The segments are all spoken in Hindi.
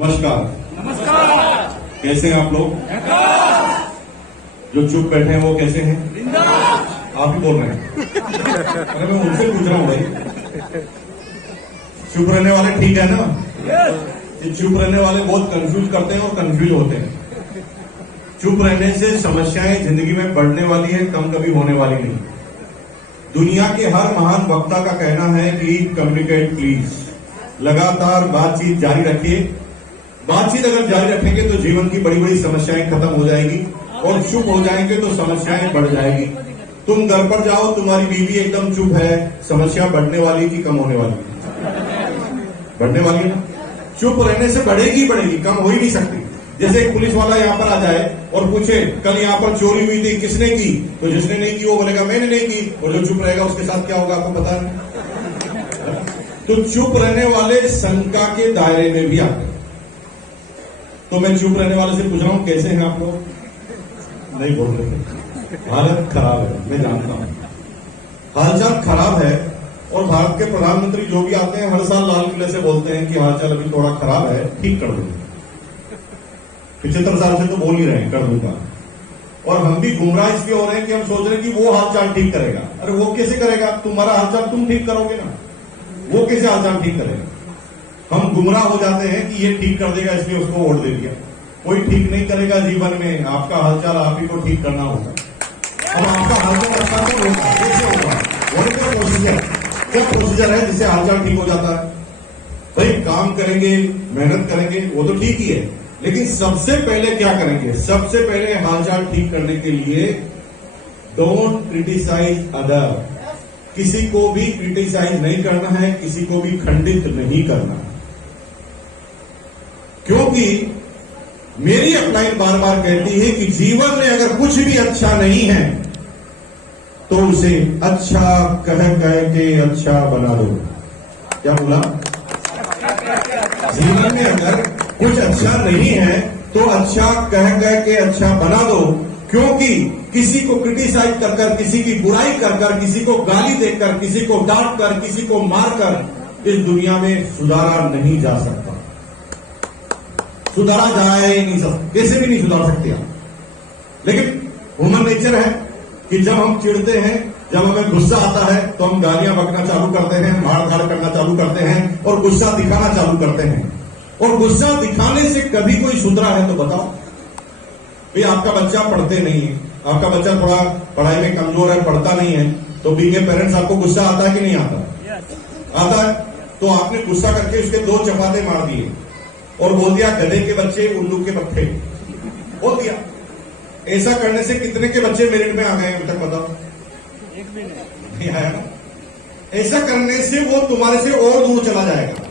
नमस्कार। नमस्कार। कैसे हैं आप लोग? जो चुप बैठे हैं वो कैसे हैं? आप ही बोल रहे हैं। अरे मैं उनसे पूछ रहा हूं भाई, चुप रहने वाले ठीक है ना? ये चुप रहने वाले बहुत कंफ्यूज करते हैं और कंफ्यूज होते हैं। चुप रहने से समस्याएं जिंदगी में बढ़ने वाली है, कम कभी होने वाली नहीं। दुनिया के हर महान वक्ता का कहना है कि कम्युनिकेट प्लीज, लगातार बातचीत जारी रखिए। बातचीत अगर जारी रखेंगे तो जीवन की बड़ी बड़ी समस्याएं खत्म हो जाएगी, और चुप हो जाएंगे तो समस्याएं बढ़ जाएगी। तुम घर पर जाओ, तुम्हारी बीवी एकदम चुप है, समस्या बढ़ने वाली कि कम होने वाली? बढ़ने वाली ना। चुप रहने से बढ़ेगी बढ़ेगी, कम हो ही नहीं सकती। जैसे एक पुलिस वाला यहाँ पर आ जाए और पूछे कल यहाँ पर चोरी हुई थी, किसने की? तो जिसने नहीं की वो बोलेगा मैंने नहीं की, और जो चुप रहेगा उसके साथ क्या होगा आपको पता नहीं। तो चुप रहने वाले शंका के दायरे में भी आते हैं। तो मैं चुप रहने वाले से पूछ रहा हूं कैसे हैं आप लोग? नहीं बोल रहे, हालत खराब है, मैं जानता हूं हालचाल खराब है। और भारत के प्रधानमंत्री जो भी आते हैं हर साल लाल किले से बोलते हैं कि हालचाल अभी थोड़ा खराब है, ठीक कर दूंगा। 75 साल से तो बोल ही रहे हैं कर दूंगा, और हम भी गुमराह इसलिए हो रहे हैं कि हम सोच रहे हैं कि वो हालचाल ठीक करेगा। अरे वो कैसे करेगा? तुम्हारा हालचाल तुम ठीक करोगे ना, वो कैसे हालचाल ठीक करेगा? हम गुमराह हो जाते हैं कि ये ठीक कर देगा इसलिए उसको वोट दे दिया। कोई ठीक नहीं करेगा जीवन में, आपका हालचाल आप ही को ठीक करना होगा। अब आपका हालचाल अच्छा तो होगा, कैसे होगा? और क्या प्रोसीजर है जिससे हालचाल ठीक हो जाता है? भाई काम करेंगे, मेहनत करेंगे, वो तो ठीक ही है, लेकिन सबसे पहले क्या करेंगे? सबसे पहले हालचाल ठीक करने के लिए डोंट क्रिटिसाइज अदर। किसी को भी क्रिटिसाइज नहीं करना है, किसी को भी खंडित नहीं करना है। क्योंकि मेरी अपलाइन बार बार कहती है कि जीवन में अगर कुछ भी अच्छा नहीं है तो उसे अच्छा कह के अच्छा बना दो। क्या बोला? जीवन में अगर कुछ अच्छा नहीं है तो अच्छा कह के अच्छा बना दो। क्योंकि किसी को क्रिटिसाइज कर, किसी की बुराई कर, किसी को गाली देकर, किसी को डांट कर, किसी को मारकर इस दुनिया में सुधारा नहीं जा सकता। सुधारा जाए ही नहीं सकता, कैसे भी नहीं सुधार सकते आप। लेकिन ह्यूमन नेचर है कि जब हम चिढ़ते हैं, जब हमें गुस्सा आता है तो हम गालियां बकना चालू करते हैं, मार धाड़ करना चालू करते हैं और गुस्सा दिखाना चालू करते हैं। और गुस्सा दिखाने से कभी कोई सुधरा है तो बताओ? भाई आपका बच्चा पढ़ते नहीं है, आपका बच्चा थोड़ा पढ़ाई में कमजोर है, पढ़ता नहीं है, तो बीइंग ए पेरेंट्स आपको गुस्सा आता है कि नहीं आता? आता है। तो आपने गुस्सा करके उसके 2 चपाते मार दिए और बोल दिया गधे के बच्चे, उल्लू के पत्ते, बोल दिया। ऐसा करने से कितने के बच्चे मेरिट में आ गए अभी तक बताओ? एक भी नहीं आया ना। ऐसा करने से वो तुम्हारे से और दूर चला जाएगा,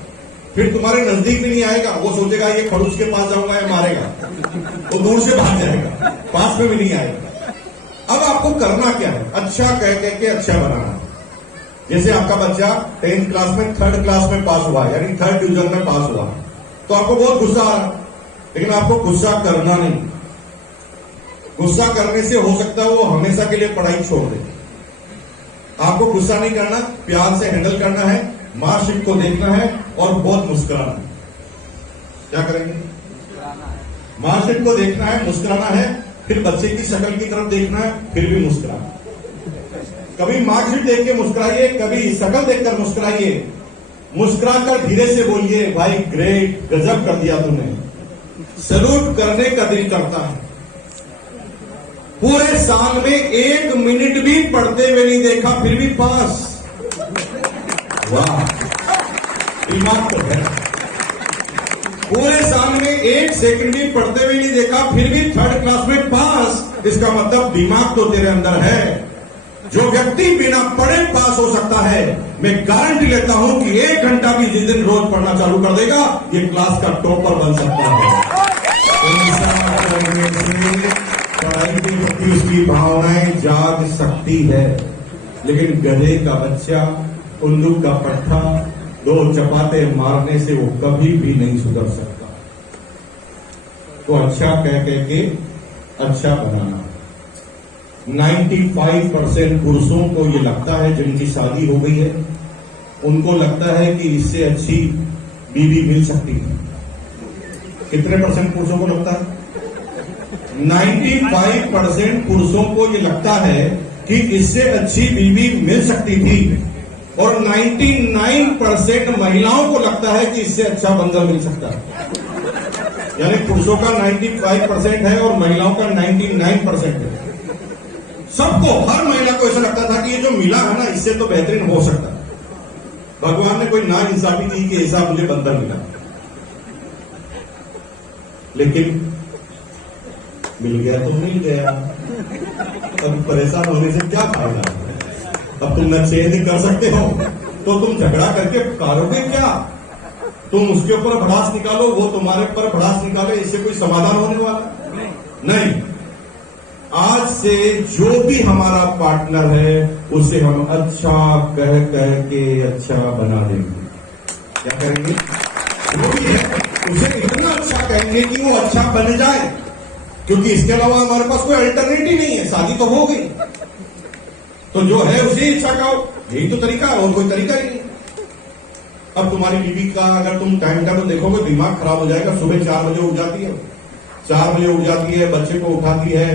फिर तुम्हारे नजदीक भी नहीं आएगा। वो सोचेगा ये खड़ूस के पास जाऊंगा या मारेगा, वो दूर से भाग जाएगा, पास में भी नहीं आएगा। अब आपको करना क्या है? अच्छा कह के अच्छा बनाना। जैसे आपका बच्चा 10th क्लास में 3rd क्लास में पास हुआ, यानी 3rd डिवीजन में पास हुआ, तो आपको बहुत गुस्सा आ रहा, लेकिन आपको गुस्सा करना नहीं। गुस्सा करने से हो सकता है वो हमेशा के लिए पढ़ाई छोड़ दे। आपको गुस्सा नहीं करना, प्यार से हैंडल करना है, मार्कशीट को देखना है और बहुत मुस्कुराना है। क्या करेंगे? मार्कशीट को देखना है, मुस्कुराना है, फिर बच्चे की शक्ल की तरफ देखना है, फिर भी मुस्कुराना। कभी मार्कशीट देख के मुस्कुराइए, कभी शक्ल देखकर मुस्कुराइए। मुस्कुराकर धीरे से बोलिए भाई ग्रेट, गजब कर दिया तूने। सैल्यूट करने का दिल करता है। पूरे साल में 1 मिनट भी पढ़ते हुए नहीं देखा, फिर भी पास। वाह, दिमाग तो है। पूरे साल में 1 सेकंड भी पढ़ते हुए नहीं देखा, फिर भी 3rd क्लास में पास। इसका मतलब दिमाग तो तेरे अंदर है। जो व्यक्ति बिना पढ़े पास हो सकता है, मैं गारंटी लेता हूं कि 1 घंटा भी जिस दिन रोज पढ़ना चालू कर देगा, ये क्लास का टॉपर बन सकता है। पढ़ाई के प्रति उसकी भावनाएं जाग सकती है, लेकिन गधे का बच्चा, उल्लू का पट्टा 2 चपाते मारने से वो कभी भी नहीं सुधर सकता। तो अच्छा कह के अच्छा बनाना। 95% पुरुषों को ये लगता है, जिनकी शादी हो गई है, उनको लगता है कि इससे अच्छी बीवी मिल सकती है। कितने परसेंट पुरुषों को लगता है? 95% पुरुषों को ये लगता है कि इससे अच्छी बीवी मिल सकती थी, और 99% महिलाओं को लगता है कि इससे अच्छा बंदा मिल सकता है। यानी पुरुषों का 95% है और महिलाओं का 99% है। सबको, हर महिला को ऐसा लगता था कि ये जो मिला है ना, इससे तो बेहतरीन हो सकता है। भगवान ने कोई ना इंसाफी की कि ऐसा मुझे बंदा मिला, लेकिन मिल गया तो मिल गया। अब परेशान होने से क्या फायदा? अब तुम न चेंज कर सकते हो तो तुम झगड़ा करके करोगे क्या? तुम उसके ऊपर भड़ास निकालो, वो तुम्हारे ऊपर भड़ास निकाले, इससे कोई समाधान होने वाला नहीं। आज से जो भी हमारा पार्टनर है उसे हम अच्छा कह कह के अच्छा बना देंगे। क्या करेंगे? जो भी है उसे इतना अच्छा कहेंगे कि वो अच्छा बन जाए, क्योंकि इसके अलावा हमारे पास कोई अल्टरनेटिव नहीं है। शादी तो हो गई, तो जो है उसे अच्छा कहो, यही तो तरीका है, और कोई तरीका ही नहीं। अब तुम्हारी बीवी का अगर तुम टाइम टेबल देखोगे, दिमाग खराब हो जाएगा। सुबह 4 बजे उठ जाती है, 4 बजे उठ जाती है, बच्चे को उठाती है,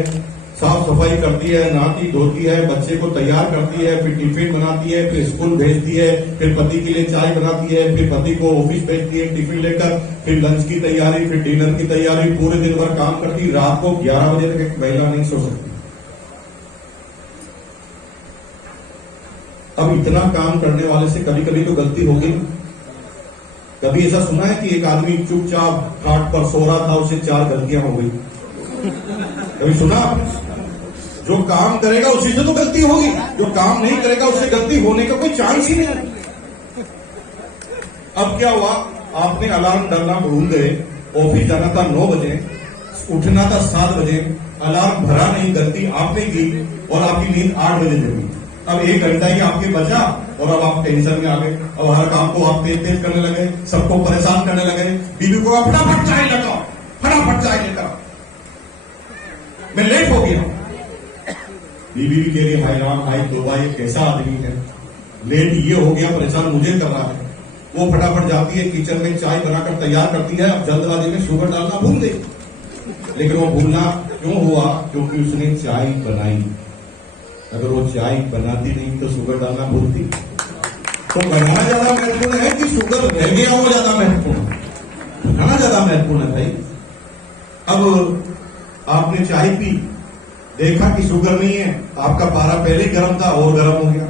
साफ सफाई करती है, नहाती धोती है, बच्चे को तैयार करती है, फिर टिफिन बनाती है, फिर स्कूल भेजती है, फिर पति के लिए चाय बनाती है, फिर पति को ऑफिस भेजती है टिफिन लेकर, फिर लंच की तैयारी, फिर डिनर की तैयारी, पूरे दिन भर काम करती। रात को 11 बजे तक एक महिला नहीं सो सकती। अब इतना काम करने वाले से कभी कभी तो गलती होगी। कभी ऐसा सुना है कि एक आदमी चुपचाप खाट पर सो रहा था, उसे 4 गलतियां हो गई? कभी सुना? जो काम करेगा उसी से तो गलती होगी, जो काम नहीं करेगा उससे गलती होने का कोई चांस ही नहीं। अब क्या हुआ? आपने अलार्म डालना भूल गए, ऑफिस जाना था 9 बजे, उठना था 7 बजे, अलार्म भरा नहीं, गलती आपने की, और आपकी नींद 8 बजे जगी। अब 1 घंटा ही आपके बचा, और अब आप टेंशन में आ गए। अब हर काम को आप तेज तेज करने लगे, सबको परेशान करने लगे। बीवी को फटाफट चाय लगाओ, फटाफट चाय लेकर, मैं लेट हो गया। बीवी भी कह रही, भाई राम, भाई तोबा, ये कैसा आदमी है, लेट ये हो गया, परेशान मुझे कर रहा है। वो फटाफट जाती है किचन में, चाय बनाकर तैयार करती है। अब जल्दबाजी में शुगर डालना भूल गई, लेकिन वो भूलना क्यों हुआ? क्योंकि उसने चाय बनाई। अगर वो चाय बनाती नहीं तो शुगर डालना भूलती। तो बनाना ज्यादा महत्वपूर्ण है कि शुगर रह गया वो ज्यादा महत्वपूर्ण? बनाना ज्यादा महत्वपूर्ण है भाई। अब आपने चाय पी, देखा कि शुगर नहीं है, आपका पारा पहले ही गर्म था और गर्म हो गया,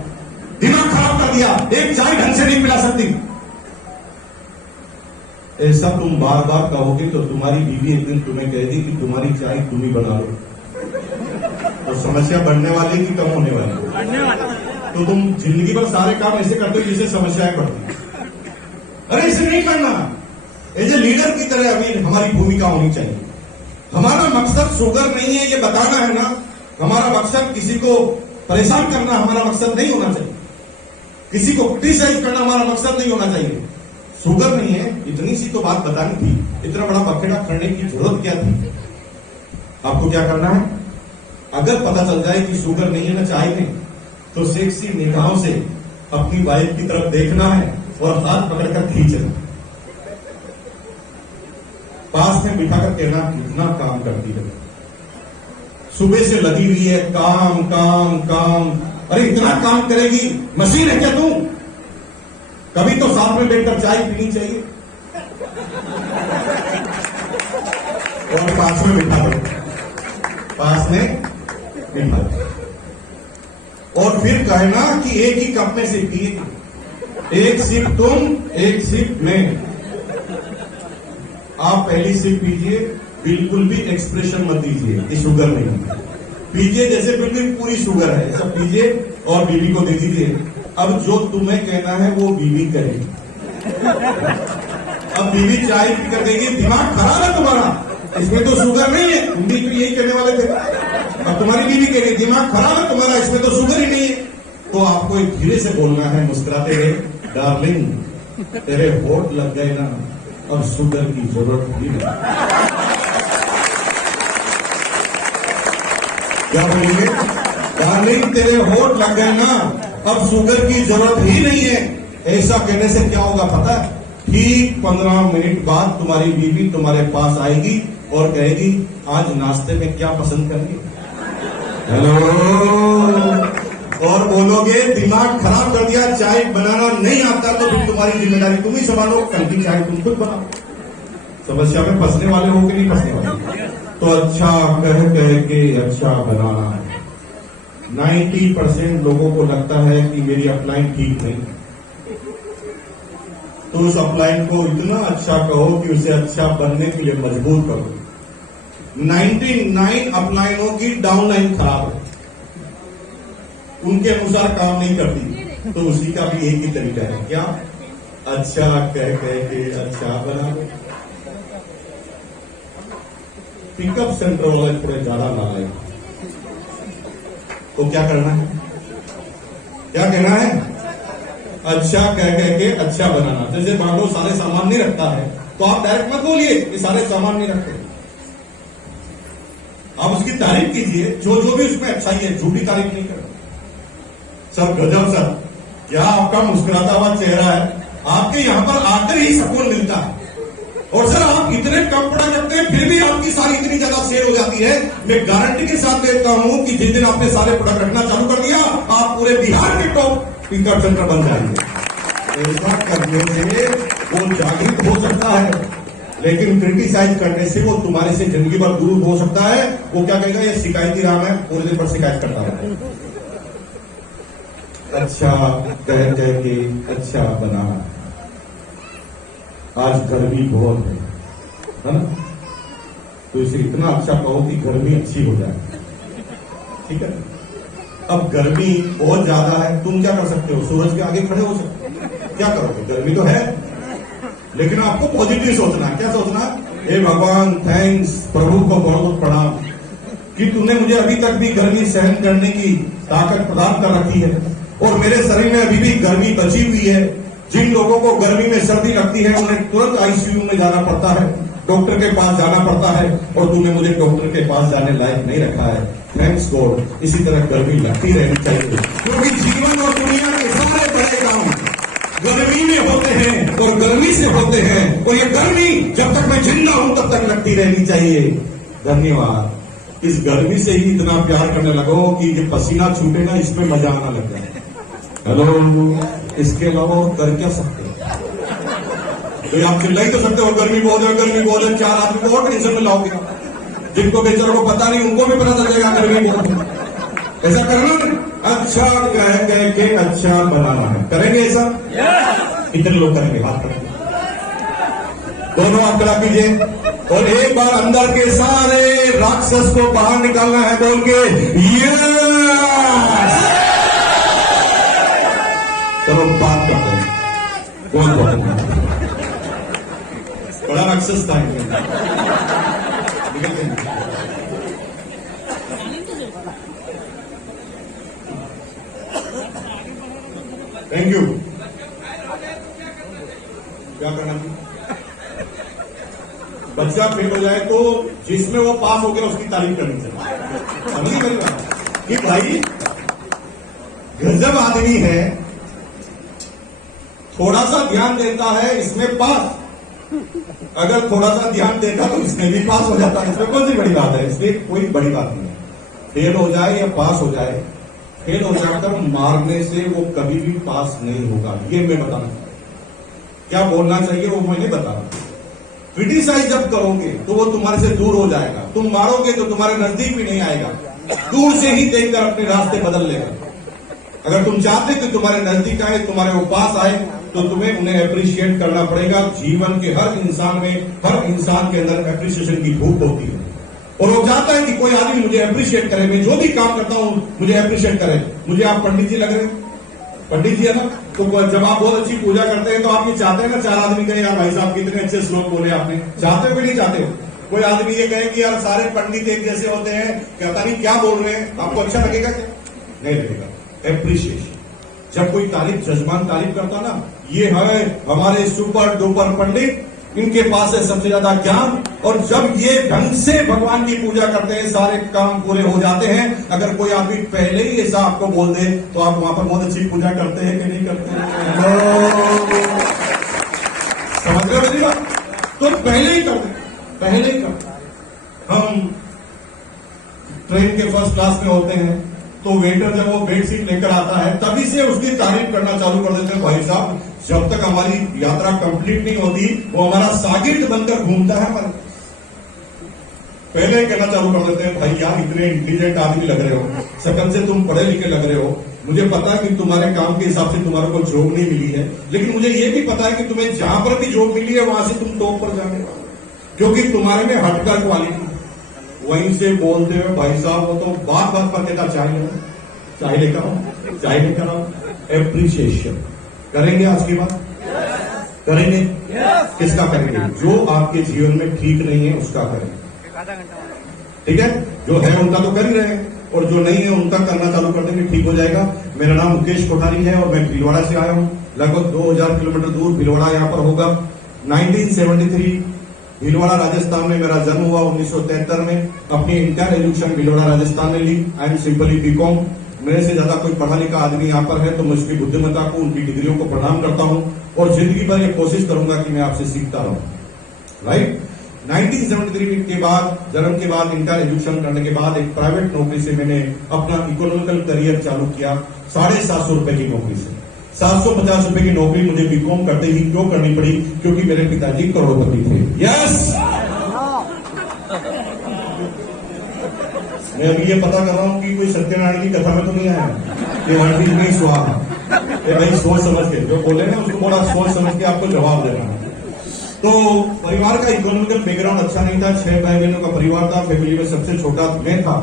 दिमाग खराब कर दिया, एक चाय ढंग से नहीं पिला सकती। ऐसा तुम बार बार कहोगे तो तुम्हारी बीवी एक दिन तुम्हें कहेगी कि तुम्हारी चाय तुम ही बना लो। तो समस्या बढ़ने वाली कि कम होने वाली? तो तुम जिंदगी भर सारे काम ऐसे करते हो जिससे समस्याएं बढ़ती। अरे इसे नहीं करना। एज ए लीडर की तरह अभी हमारी भूमिका होनी चाहिए। हमारा मकसद शुगर नहीं है ये बताना है ना, हमारा मकसद किसी को परेशान करना हमारा मकसद नहीं होना चाहिए, किसी को क्रिटिसाइज करना हमारा मकसद नहीं होना चाहिए। शुगर नहीं है, इतनी सी तो बात बतानी थी, इतना बड़ा बखेड़ा करने की जरूरत क्या थी? आपको क्या करना है? अगर पता चल जाए कि शुगर नहीं है ना चाय में, तो सेक्सी निगाहों से अपनी वाइफ की तरफ देखना है और हाथ पकड़कर खींचना, पास में बिठाकर कहना, कितना काम करती है, सुबह से लगी हुई है, काम काम काम। अरे इतना काम करेगी, मशीन है क्या तू? कभी तो साथ में बैठकर चाय पीनी चाहिए। और पास में बिठा दो, पास में बिठा दो, और फिर कहना कि एक ही कप में से पिए, एक सिप तुम, एक सिप मैं। आप पहली सिप पीजिए, बिल्कुल भी एक्सप्रेशन मत दीजिए कि शुगर नहीं है, पीजिए जैसे बिल्कुल पूरी शुगर है, सब पीजिए और बीवी को दे दीजिए। अब जो तुम्हें कहना है वो बीवी कहे। अब बीवी चाय पी कर देगी, दिमाग खराब है तुम्हारा, इसमें तो शुगर नहीं है, तुम भी तो यही कहने वाले थे। अब तुम्हारी बीवी कह रही, दिमाग खराब है तुम्हारा, इसमें तो शुगर ही नहीं है। तो आपको एक धीरे से बोलना है, मुस्कुराते हुए, डार्लिंग तेरे होठ लग गए ना, अब शुगर की जरूरत ही नहीं। क्या बोलेंगे? डार्लिंग तेरे होठ लग गए ना, अब शुगर की जरूरत ही नहीं है। ऐसा कहने से क्या होगा पता है? ठीक 15 मिनट बाद तुम्हारी बीवी तुम्हारे पास आएगी और कहेगी आज नाश्ते में क्या पसंद करेंगे। हेलो, और बोलोगे दिमाग खराब कर दिया, चाय बनाना नहीं आता तो फिर तुम्हारी जिम्मेदारी तुम ही संभालो, कल की चाय तुम खुद बनाओ। समस्या में फंसने वाले हो कि नहीं फंसने वाले? तो अच्छा कह के अच्छा बनाना है। 90% लोगों को लगता है कि मेरी अपलाइन ठीक नहीं, तो उस अपलाइन को इतना अच्छा कहो कि उसे अच्छा बनने के लिए मजबूर करो। 99 अपलाइनों की डाउनलाइन खराब है, उनके अनुसार काम नहीं करती, तो उसी का भी एक ही तरीका है, क्या? अच्छा कह के अच्छा बना दो। पिकअप सेंटर वाले थोड़े ज्यादा नालायक, तो क्या करना है? क्या कहना है? अच्छा कह के अच्छा बनाना। जैसे मान लो सारे सामान नहीं रखता है, तो आप डायरेक्ट मत बोलिए कि सारे सामान नहीं रखते, आप उसकी तारीफ कीजिए, जो भी उसमें अच्छाई है, झूठी तारीफ नहीं करना। सर गजब सर, क्या आपका मुस्कुराता हुआ चेहरा है, आपके यहां पर आकर ही सुकून मिलता है। और सर आप इतने कम प्रोडक्ट रखते हैं, फिर भी आपकी सारी इतनी ज्यादा सेल हो जाती है। मैं गारंटी के साथ देता हूं कि जिस दिन आपने सारे प्रोडक्ट रखना चालू कर दिया, आप पूरे बिहार के टॉप पिकअप सेंटर बन जाएंगे। ऐसा करने से वो जागरूक हो सकता है, लेकिन क्रिटिसाइज करने से वो तुम्हारे से जिंदगी भर दूर हो सकता है। वो क्या कहेगा, ये शिकायती राम है, पूरे दिन पर शिकायत करता है। अच्छा कह के अच्छा बनाना। आज गर्मी बहुत है ना, तो इसे इतना अच्छा कहो कि गर्मी अच्छी हो जाए, ठीक है? अब गर्मी बहुत ज्यादा है, तुम क्या कर सकते हो? सूरज के आगे खड़े हो सकते हो, क्या करोगे? गर्मी तो है, लेकिन आपको पॉजिटिव सोचना है। क्या सोचना? हे भगवान थैंक्स, प्रभु को बहुत बहुत प्रणाम कि तूने मुझे अभी तक भी गर्मी सहन करने की ताकत प्रदान कर रखी है, और मेरे शरीर में अभी भी गर्मी बची हुई है। जिन लोगों को गर्मी में सर्दी लगती है, उन्हें तुरंत आईसीयू में जाना पड़ता है, डॉक्टर के पास जाना पड़ता है, और तूने मुझे डॉक्टर के पास जाने लायक नहीं रखा है। Thanks God. इसी तरह गर्मी लगती रहनी चाहिए, क्योंकि जीवन और दुनिया के सारे बड़े काम गर्मी में होते हैं और गर्मी से होते हैं, और ये गर्मी जब तक मैं जिंदा हूं तब तक लगती रहनी चाहिए। धन्यवाद। इस गर्मी से ही इतना प्यार करने लगो कि ये पसीना छूटे ना, इसमें मजा आना लग जाए। हेलो, इसके अलावा और कर क्या सकते हो? तो आप चिल्ला ही तो सकते हो, गर्मी बहुत है, गर्मी बहुत है। 4 आदमी को और टेंशन में लाओगे, जिनको बेचारों को पता नहीं उनको भी पता चल जाएगा गर्मी बहुत है। ऐसा करना, अच्छा कह के अच्छा बनाना है। करेंगे ऐसा? कितने लोग करेंगे? बात करेंगे, दोनों आप खड़ा कीजिए, और एक बार अंदर के सारे राक्षस को बाहर निकालना है बोल के यस। चलो बात करते हैं, कौन बड़ा राक्षस था? Thank you. क्या करना? बच्चा फिट हो जाए तो जिसमें वो पास हो गया उसकी तारीफ करनी चाहिए। समझिए मेरी बात कि भाई गजब आदमी है, थोड़ा सा ध्यान देता है, इसमें पास। अगर थोड़ा सा ध्यान देता तो इसमें भी पास हो जाता है। इसमें कौन सी बड़ी बात है? इसलिए कोई बड़ी बात नहीं है। फेल हो जाए या पास हो जाए, फेल हो जाकर मारने से वो कभी भी पास नहीं होगा, ये मैं बताना चाहता हूं। क्या बोलना चाहिए वो मैं नहीं बता रहा। क्रिटिसाइज जब करोगे तो वो तुम्हारे से दूर हो जाएगा, तुम मारोगे तो तुम्हारे नजदीक भी नहीं आएगा, दूर से ही देखकर अपने रास्ते बदल लेगा। अगर तुम चाहते कि तुम्हारे नजदीक आए, तुम्हारे पास आए, तो तुम्हें उन्हें अप्रिशिएट करना पड़ेगा। जीवन के हर इंसान में, हर इंसान के अंदर अप्रिशिएशन की भूख होती है, और वो चाहता है कि कोई आदमी मुझे अप्रिशिएट करे, मैं जो भी काम करता हूं मुझे अप्रिशिएट करे। मुझे आप पंडित जी लग रहे हैं, पंडित जी है ना, तो जब आप बहुत अच्छी पूजा करते हैं तो आप ये चाहते हैं ना 4 आदमी कहें यार भाई साहब कितने अच्छे श्लोक बोले आपने, चाहते हो कि नहीं चाहते हो? कोई आदमी ये कहे कि यार सारे पंडित एक जैसे होते हैं, कहता नहीं क्या बोल रहे हैं, आपको अच्छा लगेगा क्या? नहीं लगेगा। एप्रिशिएशन, जब कोई तारीफ, जजमान तारीफ करता ना, ये है हमारे सुपर डुपर पंडित, इनके पास है सबसे ज्यादा ज्ञान, और जब ये ढंग से भगवान की पूजा करते हैं सारे काम पूरे हो जाते हैं। अगर कोई आदमी पहले ही ऐसा आपको बोल दे तो आप वहां पर बहुत अच्छी पूजा करते हैं कि नहीं करते हैं? समझ रहे हो मेरी बात? तो पहले ही कर दें, पहले ही कर दें। हम ट्रेन के फर्स्ट क्लास में होते हैं तो वेटर जब वो बेड सीट लेकर आता है तभी से उसकी तारीफ करना चालू कर देते हैं, भाई साहब जब तक हमारी यात्रा कंप्लीट नहीं होती वो हमारा सागिर्द बनकर घूमता है हमारे। पहले कहना चालू कर देते हैं, भाई यार इतने इंटेलिजेंट आदमी लग रहे हो, सकल से तुम पढ़े लिखे लग रहे हो, मुझे पता है कि तुम्हारे काम के हिसाब से तुम्हारे को जॉब नहीं मिली है, लेकिन मुझे ये भी पता है कि तुम्हें जहां पर भी जॉब मिली है वहां से तुम टॉप पर जाने वाले, क्योंकि तुम्हारे में हटकर क्वालिटी। वहीं से बोलते हुए भाई साहब वो तो बात बात पर कहता चाय लेकर आओ, एप्रिसिएशन करेंगे। आज की बात करेंगे, किसका करेंगे? जो आपके जीवन में ठीक नहीं है उसका करेंगे, ठीक है? जो है उनका तो कर ही रहे हैं, और जो नहीं है उनका करना चालू कर देंगे, ठीक हो जाएगा। मेरा नाम मुकेश कोठारी है और मैं भीलवाड़ा से आया हूं। लगभग 2000 किलोमीटर दूर भीलवाड़ा यहां पर होगा। 1973 भीलवाड़ा राजस्थान में मेरा जन्म हुआ। 1973 में अपनी इंटर एजुकेशन भीलवाड़ा राजस्थान में ली। I am simply BCom. मेरे से ज्यादा कोई पढ़ा लिखा आदमी यहाँ पर है तो मैं उसकी बुद्धिमत्ता को, उनकी डिग्रियों को प्रणाम करता हूं और जिंदगी भर ये कोशिश करूंगा कि मैं आपसे सीखता रहूं। राइट। 1973 के बाद, जन्म के बाद, इंटर एजुकेशन करने के बाद एक प्राइवेट नौकरी से मैंने अपना इकोनॉमिकल करियर चालू किया। 750 रुपए की नौकरी से 750 रुपए की नौकरी मुझे बीकॉम करते ही क्यों करनी पड़ी? क्योंकि मेरे पिताजी करोड़पति थे। यस, मैं अभी ये पता कर रहा हूं कि कोई सत्यनारायण की कथा में तो नहीं आया कि हंडी नहीं स्वाहा। ये भाई सोच समझ के जो बोले ना उसको थोड़ा सोच समझ के आपको जवाब देना है। तो परिवार का इकोनॉमिकल बैकग्राउंड अच्छा नहीं था। 6 भाई बहनों का परिवार था। फैमिली में सबसे छोटा मैं था।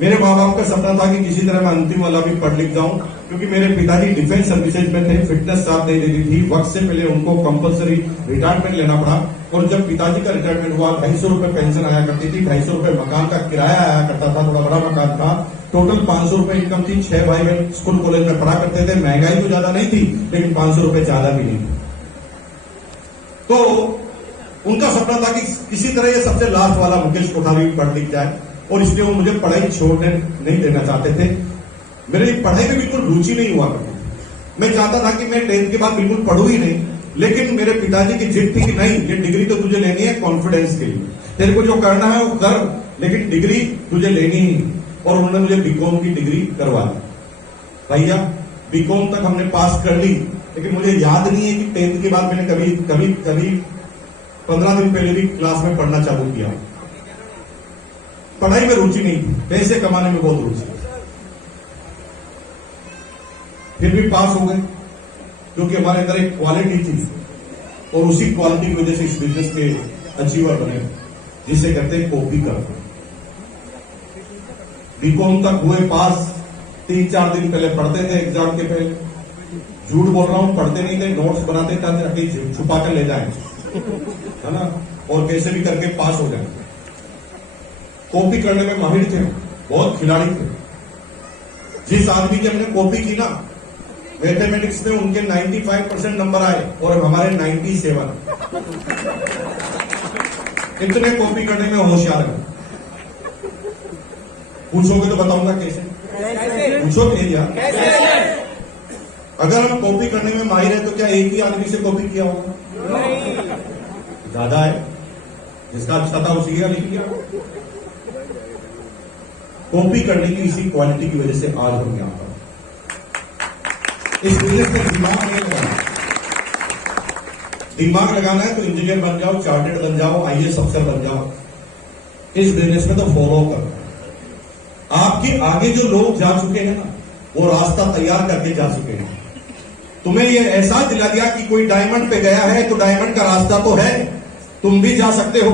मेरे माँ बाप का सपना था कि किसी तरह मैं अंतिम वाला भी पढ़ लिख जाऊं, क्योंकि मेरे पिताजी डिफेंस सर्विसेज में थे। फिटनेस साथ नहीं देती थी। वक्त से पहले उनको कंपलसरी रिटायरमेंट लेना पड़ा। और जब पिताजी का रिटायरमेंट हुआ 250 रुपए पेंशन आया करती थी, 250 रुपए मकान का किराया आया करता था। थोड़ा बड़ा मकान था। टोटल 500 रुपए इनकम थी। 6 भाई बहन स्कूल कॉलेज में पढ़ा करते थे। महंगाई तो ज्यादा नहीं थी, लेकिन 500 रुपए ज्यादा भी नहीं थी। तो उनका सपना था कि किसी तरह ये सबसे लास्ट वाला मुकेश कोठारी पढ़ लिख जाए, और इसलिए वो मुझे पढ़ाई छोड़ने नहीं देना चाहते थे। मेरी पढ़ाई में बिल्कुल रुचि नहीं हुआ करती। मैं चाहता था कि मैं 10th के बाद बिल्कुल पढ़ू ही नहीं, लेकिन मेरे पिताजी की जिद थी कि नहीं, ये डिग्री तो तुझे लेनी है कॉन्फिडेंस के लिए, तेरे को जो करना है वो कर, लेकिन डिग्री तुझे लेनी ही। और उन्होंने मुझे बीकॉम की डिग्री करवा दी। भैया बीकॉम तक हमने पास कर ली, लेकिन मुझे याद नहीं है कि 10th के बाद मैंने कभी 15 दिन पहले भी क्लास में पढ़ना चालू किया। पढ़ाई में रुचि नहीं थी, पैसे कमाने में बहुत रुचि। फिर भी पास हो गए, क्योंकि हमारे अंदर एक क्वालिटी थी, और उसी क्वालिटी की वजह से इस बिजनेस के अचीवर बने, जिसे कहते हैं कॉपी करना। बीकॉम तक हुए पास। 3-4 दिन पहले पढ़ते थे एग्जाम के पहले। झूठ बोल रहा हूं, पढ़ते नहीं थे, नोट्स बनाते थे, छुपा कर ले जाए, है ना, और कैसे भी करके पास हो जाए। कॉपी करने में माहिर थे, बहुत खिलाड़ी थे। जिस आदमी की हमने कॉपी की ना, मैथमेटिक्स में उनके 95% नंबर आए और हमारे 97। इतने कॉपी करने में होशियार है। पूछोगे तो बताऊंगा कैसे। पूछोगे यार, अगर हम कॉपी करने में माहिर है तो क्या एक ही आदमी से कॉपी किया होगा? ज्यादा है। जिसका अच्छा था उसी का लिख लिया। कॉपी करने की इसी क्वालिटी की वजह से आज हम यहां पर। इस बिजनेस में दिमाग नहीं लगाना। दिमाग लगाना है तो इंजीनियर बन जाओ, चार्टेड बन जाओ, IAS अफसर बन जाओ। इस बिजनेस में तो फॉलो करना। आपके आगे जो लोग जा चुके हैं ना, वो रास्ता तैयार करके जा चुके हैं। तुम्हें ये एहसास दिला दिया कि कोई डायमंड पे गया है तो डायमंड का रास्ता तो है, तुम भी जा सकते हो।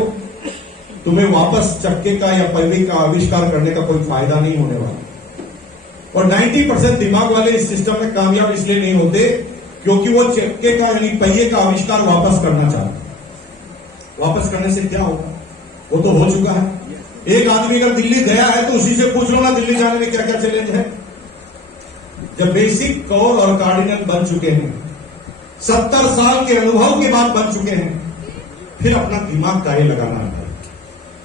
तुम्हें वापस चक्के का या पहिए का आविष्कार करने का कोई फायदा नहीं होने वाला। और 90% दिमाग वाले इस सिस्टम में कामयाब इसलिए नहीं होते क्योंकि वो चक्के का यानी पहिए का आविष्कार वापस करना चाहते। वापस करने से क्या होगा? वो तो हो चुका है। एक आदमी अगर दिल्ली गया है तो उसी से पूछ लो ना, दिल्ली जाने में क्या क्या चैलेंज है। जब बेसिक कॉल और कार्डिनल बन चुके हैं, 70 साल के अनुभव के बाद बन चुके हैं, फिर अपना दिमाग काहे लगाना है।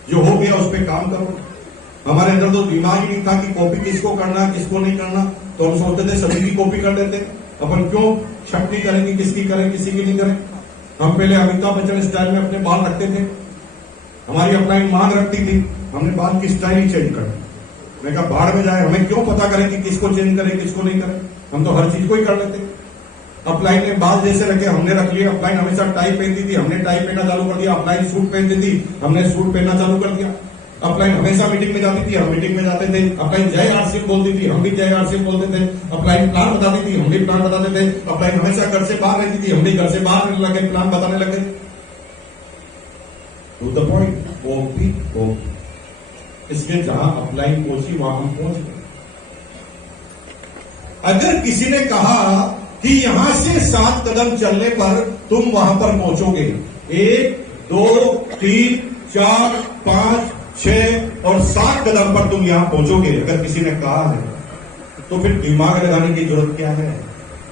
जो हो गया उस पर काम करो। हमारे अंदर तो दिमाग ही नहीं था कि कॉपी किसको करना किसको नहीं करना, तो हम सोचते थे सभी की कॉपी कर लेते। अपन क्यों छटनी करेंगे, किसकी करें किसी की नहीं करें। हम पहले अमिताभ बच्चन स्टाइल में अपने बाल रखते थे, हमारी अपलाइन मांग रखती थी, हमने बाल की स्टाइल ही चेंज कर दी। मैं कहा भाड़ में जाए, हमें क्यों पता करें कि किसको चेंज करें किसको नहीं करें, हम तो हर चीज को ही कर लेते। अपलाइन ने बाल जैसे रखे हमने रख लिए, अपलाइन हमेशा टाई पहनती थी, हमने टाई पहनना चालू कर दिया, अपलाइन सूट पहनती थी, हमने सूट पहनना चालू कर दिया। अपलाइन हमेशा मीटिंग में जाती थी, हम मीटिंग में जाते थे। अपलाइन जय आरसीएम बोलती थी, हम भी जय आरसीएम बोलते थे। अपलाइन प्लान बताती थी, हम भी प्लान बताते थे। अपलाइन हमेशा घर से बाहर रहती थी, हम भी घर से बाहर रहने लगे, प्लान बताने लगे। टू द पॉइंट, वो इसलिए जहां अपलाइन पहुंची वहां हम पहुंच गए। अगर किसी ने कहा कि यहां से 7 कदम चलने पर तुम वहां पर पहुंचोगे, 1, 2, 3, 4, 5, 6 और 7 कदम पर तुम यहां पहुंचोगे, अगर किसी ने कहा है तो फिर दिमाग लगाने की जरूरत क्या है?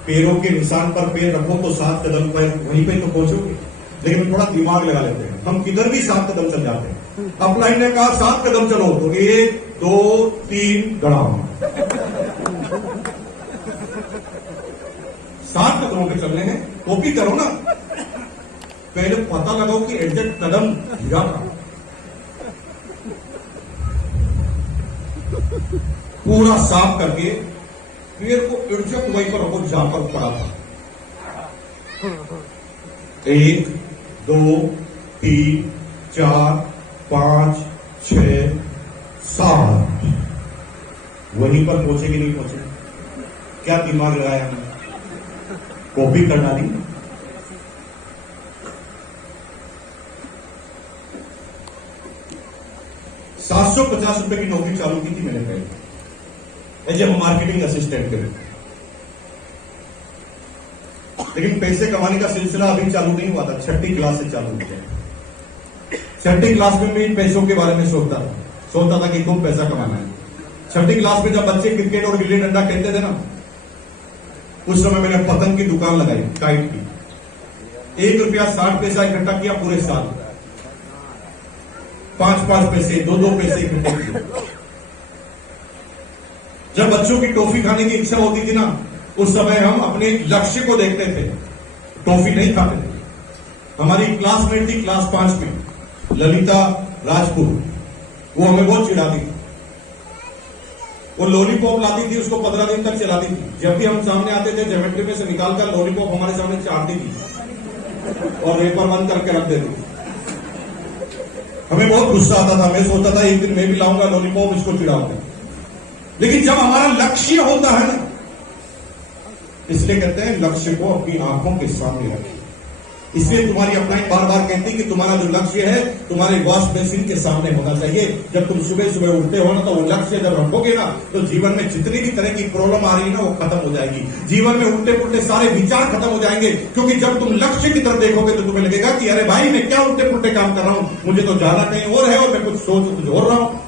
पैरों के निशान पर पैर रखो तो 7 कदम पर वहीं पे तो पहुंचोगे। लेकिन थोड़ा दिमाग लगा लेते हैं, हम किधर भी 7 कदम चल जाते हैं। अपलाइन ने कहा 7 कदम चलो तो 1, 2, 3 गड़ाओ। 7 कदमों पे चलने हैं, कॉपी करो ना, पहले पता लगाओ कि एग्जैक्ट कदम गिरा था। पूरा साफ करके पैर को एग्जैक्ट वहीं पर रखो जहां पर पड़ा था। 1, 2, 3, 4, 5, 6, 7 वहीं पर पहुंचे कि नहीं पहुंचे? क्या दिमाग लगाया हमने? कॉपी कर डाली। ₹750 की नौकरी चालू की थी मैंने पहले एज ए मार्केटिंग असिस्टेंट के लिए। लेकिन पैसे कमाने का सिलसिला अभी चालू नहीं हुआ था, 6ठी क्लास से चालू किया। 6ठी क्लास में मैं पैसों के बारे में सोचता था कि खूब पैसा कमाना है। 6ठी क्लास में जब बच्चे क्रिकेट और गिल्ली डंडा खेलते थे ना, उस समय मैंने पतंग की दुकान लगाई, काइट की। ₹1.60 इकट्ठा किया पूरे साल। 5-5 पैसे, 2-2 पैसे इकट्ठे किए। जब बच्चों की टॉफी खाने की इच्छा होती थी ना, उस समय हम अपने लक्ष्य को देखते थे, टॉफी नहीं खाते थे। हमारी क्लासमेट थी क्लास 5 में, ललिता राजपूत, वो हमें बहुत चिढ़ाती थी। वो लॉलीपॉप लाती थी, उसको 15 दिन तक चलाती थी। जब भी हम सामने आते थे, ज्योमेट्री में से निकालकर लॉलीपॉप हमारे सामने चाटती थी और रेपर बंद करके रख देती थी। हमें बहुत गुस्सा आता था, मैं सोचता था एक दिन मैं भी लाऊंगा लॉलीपॉप, इसको चिढ़ाऊंगा। लेकिन जब हमारा लक्ष्य होता है ना, इसलिए कहते हैं लक्ष्य को अपनी आंखों के सामने रखें। इसलिए तुम्हारी अपलाइन बार बार कहती है कि तुम्हारा जो लक्ष्य है तुम्हारे वॉश बेसिन के सामने होना चाहिए। जब तुम सुबह सुबह उठते हो ना, तो वो लक्ष्य जब रखोगे ना, तो जीवन में जितनी भी तरह की प्रॉब्लम आ रही है ना, वो खत्म हो जाएगी। जीवन में उल्टे पुल्टे सारे विचार खत्म हो जाएंगे, क्योंकि जब तुम लक्ष्य की तरफ देखोगे तो तुम्हें लगेगा कि अरे भाई मैं क्या उल्टे पुल्टे काम कर रहा हूं, मुझे तो जाना कहीं और है और मैं कुछ सोच कुछ और रहा हूं।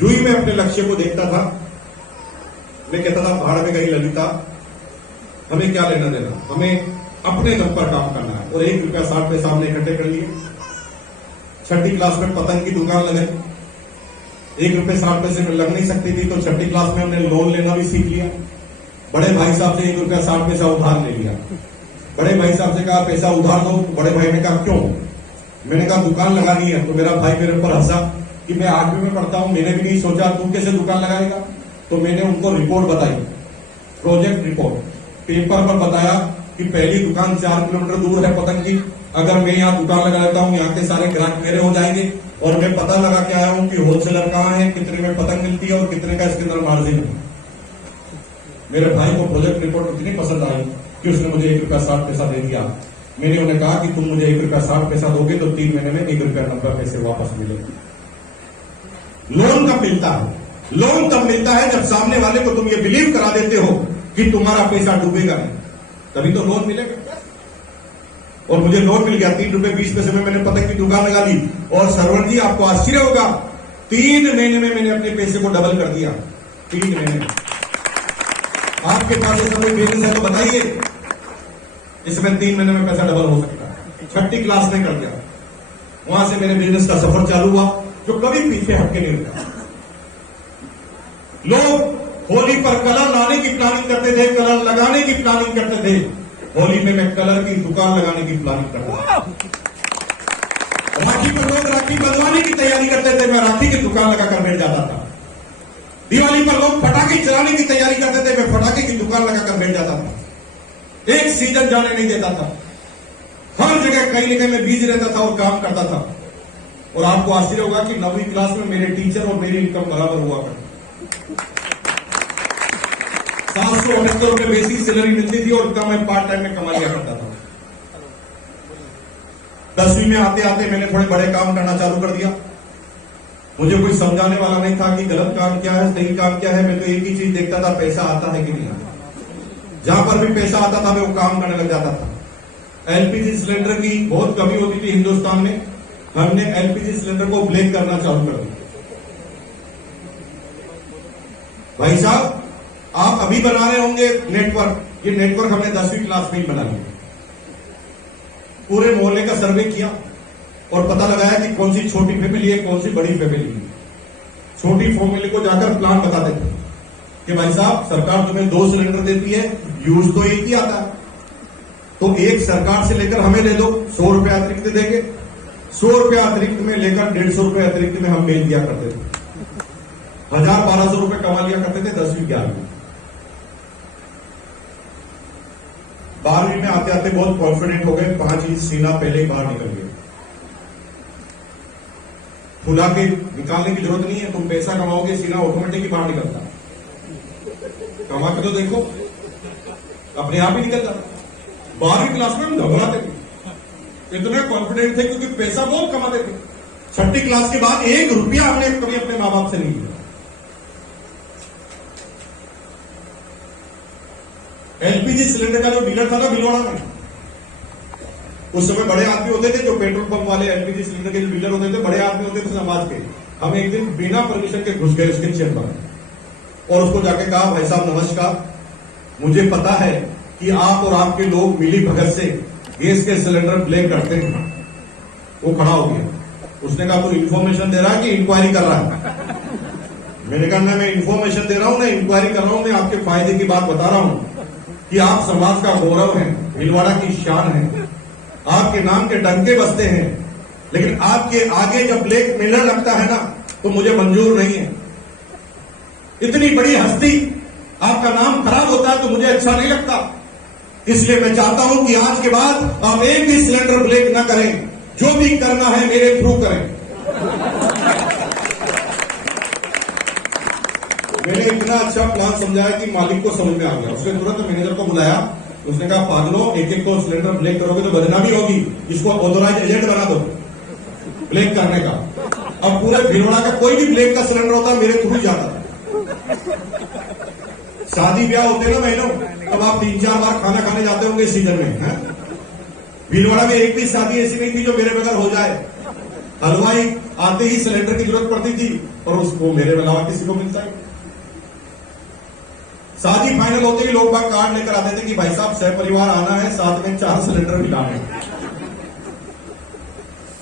जो ही मैं अपने लक्ष्य को देखता था, मैं कहता था भाड़ में गई ललिता, हमें क्या लेना देना, हमें अपने दम पर काम करना है। और ₹1.60 हमने इकट्ठे कर लिए। 6ठी क्लास में पतंग की दुकान लगाई। ₹1.60 में लग नहीं सकती थी, तो 6ठी क्लास में हमने लोन लेना भी सीख लिया। बड़े भाई साहब से ₹1.60 उधार ले लिया। बड़े भाई साहब से कहा पैसा उधार दो। बड़े भाई ने कहा क्यों? मैंने कहा दुकान लगानी है। तो मेरा भाई मेरे ऊपर हंसा कि मैं 8वीं में पढ़ता हूं, मैंने भी नहीं सोचा, तू कैसे दुकान लगाएगा? तो मैंने उनको रिपोर्ट बताई, प्रोजेक्ट रिपोर्ट, पेपर पर बताया कि पहली दुकान 4 किलोमीटर दूर है पतंग की। अगर मैं यहाँ दुकान लगा लेता हूँ, यहाँ के सारे ग्राहक मेरे हो जाएंगे। और मैं पता लगा के आया हूँ कि होलसेलर कहाँ है, कितने में पतंग मिलती है और कितने का इसके अंदर मार्जिन है। मेरे भाई को प्रोजेक्ट रिपोर्ट इतनी पसंद आई कि उसने मुझे ₹1.60 दे दिया। मैंने उन्हें कहा कि तुम मुझे ₹1.60 दोगे तो 3 महीने में ₹1.90 वापस मिलेगा। लोन कब मिलता है? लोन तब मिलता है जब सामने वाले को तुम ये बिलीव करा देते हो कि तुम्हारा पैसा डूबेगा नहीं, तभी तो लोन मिलेगा। और मुझे लोन मिल गया ₹3.20 में मैंने पतंग की दुकान लगा ली। और सरवण जी आपको आश्चर्य होगा, 3 महीने में मैंने अपने पैसे को डबल कर दिया। 3 महीने। आपके पास ऐसा कोई बिजनेस है तो बताइए, इसमें 3 महीने में पैसा डबल हो सकता है। 6ठी क्लास में कर दिया। वहां से मेरे बिजनेस का सफर चालू हुआ, जो कभी पीछे हटके नहीं रुका। लोग होली पर कलर लाने की प्लानिंग करते थे, कलर लगाने की प्लानिंग करते थे। होली में मैं कलर की दुकान लगाने की प्लानिंग करता था। राखी पर लोग राखी बंधवाने की तैयारी करते थे, मैं राखी की दुकान लगाकर बैठ जाता था। दिवाली पर लोग पटाखे चलाने की तैयारी करते थे, मैं पटाखे की दुकान लगाकर बैठ जाता था। एक सीजन जाने नहीं देता था, हर जगह कहीं न कहीं मैं बिजी रहता था और काम करता था। और आपको आश्चर्य होगा कि 9वीं क्लास में मेरे टीचर और मेरी इनकम बराबर हुआ करती। 768 रुपए बेसिक सैलरी मिलती थी और उतना मैं पार्ट टाइम में कमा लिया करता था। 10वीं में आते आते मैंने थोड़े बड़े काम करना चालू कर दिया। मुझे कोई समझाने वाला नहीं था कि गलत काम क्या है, सही काम क्या है। मैं तो एक ही चीज देखता था, पैसा आता है कि नहीं आता। जहां पर भी पैसा आता था मैं वो काम करने लग जाता था। एलपीजी सिलेंडर की बहुत कमी होती थी हिंदुस्तान में, हमने एलपीजी सिलेंडर को ब्लैक करना चालू कर दिया। भाई साहब, आप अभी बना रहे होंगे नेटवर्क, ये नेटवर्क हमने 10वीं क्लास में ही बना लिया। पूरे मोहल्ले का सर्वे किया और पता लगाया कि कौन सी छोटी फैमिली है, कौन सी बड़ी फैमिली है। छोटी फैमिली को जाकर प्लान बताते थे कि भाई साहब, सरकार तुम्हें 2 सिलेंडर देती है, यूज तो एक ही आता है, तो एक सरकार से लेकर हमें दे दो, 100 रुपए अतिरिक्त देंगे। 100 रुपए अतिरिक्त में लेकर 150 रुपए अतिरिक्त में हम बेच दिया करते थे। 1000-1200 रुपए कमा लिया करते थे 10वीं 11वीं। 12वीं में आते आते बहुत कॉन्फिडेंट हो गए, 5 इंच सीना पहले ही बाहर निकल गया। फुला के निकालने की जरूरत नहीं है, तुम पैसा कमाओगे, सीना ऑटोमेटिक ही बाहर निकलता। कमा के तो देखो, अपने आप ही निकलता। 12वीं क्लास में हम घबराते थे, इतने कॉन्फिडेंट थे क्योंकि पैसा बहुत कमाते थे। 6ठी क्लास के बाद 1 रुपया हमने कभी अपने मां बाप से नहीं लिया। एलपीजी सिलेंडर का जो डीलर था ना भीलवाड़ा में, उस समय बड़े आदमी होते थे जो पेट्रोल पंप वाले, एलपीजी सिलेंडर के जो डीलर होते थे, बड़े आदमी होते थे समाज के। हम एक दिन बिना परमिशन के घुस गए उसके चेम्बर और उसको जाके कहा, भाई साहब नमस्कार, मुझे पता है कि आप और आपके लोग मिली भगत से गैस के सिलेंडर ब्लैक करते हैं। वो खड़ा हो गया, उसने कहा तू इन्फॉर्मेशन दे रहा है कि इंक्वायरी कर रहा है? मैंने कहा ना, मैं इन्फॉर्मेशन दे रहा हूं ना इंक्वायरी कर रहा हूं। मैं आपके फायदे की बात बता रहा हूं कि आप समाज का गौरव हैं, भीलवाड़ा की शान है, आपके नाम के डंके बजते हैं, लेकिन आपके आगे जब ब्लैक मेलर लगता है ना तो मुझे मंजूर नहीं है। इतनी बड़ी हस्ती, आपका नाम खराब होता है तो मुझे अच्छा नहीं लगता। इसलिए मैं चाहता हूं कि आज के बाद आप एक भी सिलेंडर ब्लैक ना करें, जो भी करना है मेरे थ्रू करें। मैंने इतना अच्छा प्लान समझाया कि मालिक को समझ में आ गया। उसने तुरंत मैनेजर को बुलाया, उसने कहा पागलों, एक एक को सिलेंडर ब्लैक करोगे तो बदनामी होगी, इसको ऑथोराइज एजेंट बना दो ब्लैक करने का। अब पूरे भीलवाड़ा का कोई भी ब्लैक का सिलेंडर होता मेरे थ्रू जाता। शादी ब्याह होते ना महीनों, तब आप 3-4 बार खाना खाने जाते होंगे सीजन में, है? भीलवाड़ा में एक भी शादी ऐसी नहीं थी जो मेरे बगैर हो जाए। हलवाई आते ही सिलेंडर की जरूरत पड़ती थी और उसको मेरे अलावा किसी को मिलता है। शादी फाइनल होते ही लोग बाग कार्ड लेकर आते थे कि भाई साहब सहपरिवार आना है, साथ में 4 सिलेंडर भी लाने।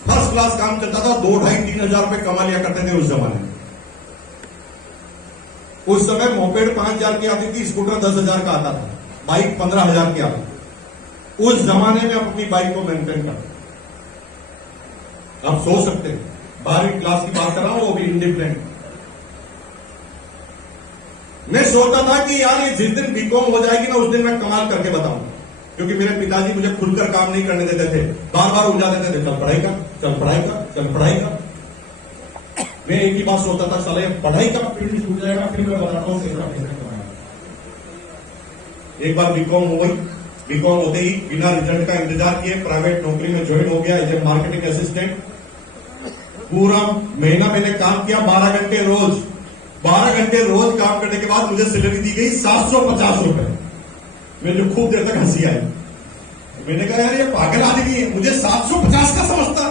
फर्स्ट क्लास काम चलता था, 2-2.5-3 हजार रुपए कमा लिया करते थे उस जमाने में। उस समय मोपेड 5,000 की आती थी, स्कूटर 10,000 का आता था, बाइक 15,000 की आती। उस जमाने में अपनी बाइक को मेंटेन करते। आप सोच सकते हैं, 12वीं क्लास की बात कर रहा हूं, वो भी इंडिपेंडेंट। मैं सोचता था कि यार ये जिस दिन बीकॉम हो जाएगी ना उस दिन मैं कमाल करके बताऊं, क्योंकि मेरे पिताजी मुझे खुलकर काम नहीं करने देते थे, बार बार उलझा देते थे, चल पढ़ाई कर, चल पढ़ाई कर, चल पढ़ाई कर। मैं एक ही बात सोचता था, साले पढ़ाई का पीरियड छूट जाएगा, फिर मैं बताता हूं कैसे कमाया। एक बार बीकॉम हो गई, बीकॉम होते ही बिना रिजल्ट का इंतजार किए प्राइवेट नौकरी में ज्वाइन हो गया एज ए मार्केटिंग असिस्टेंट। पूरा महीना मैंने काम किया, 12 घंटे रोज। 12 घंटे रोज काम करने के बाद मुझे सैलरी दी गई 750 रुपए। मुझे खूब देर तक हंसी आई। मैंने कहा यार ये पागल आदमी है, मुझे 750 का समझता।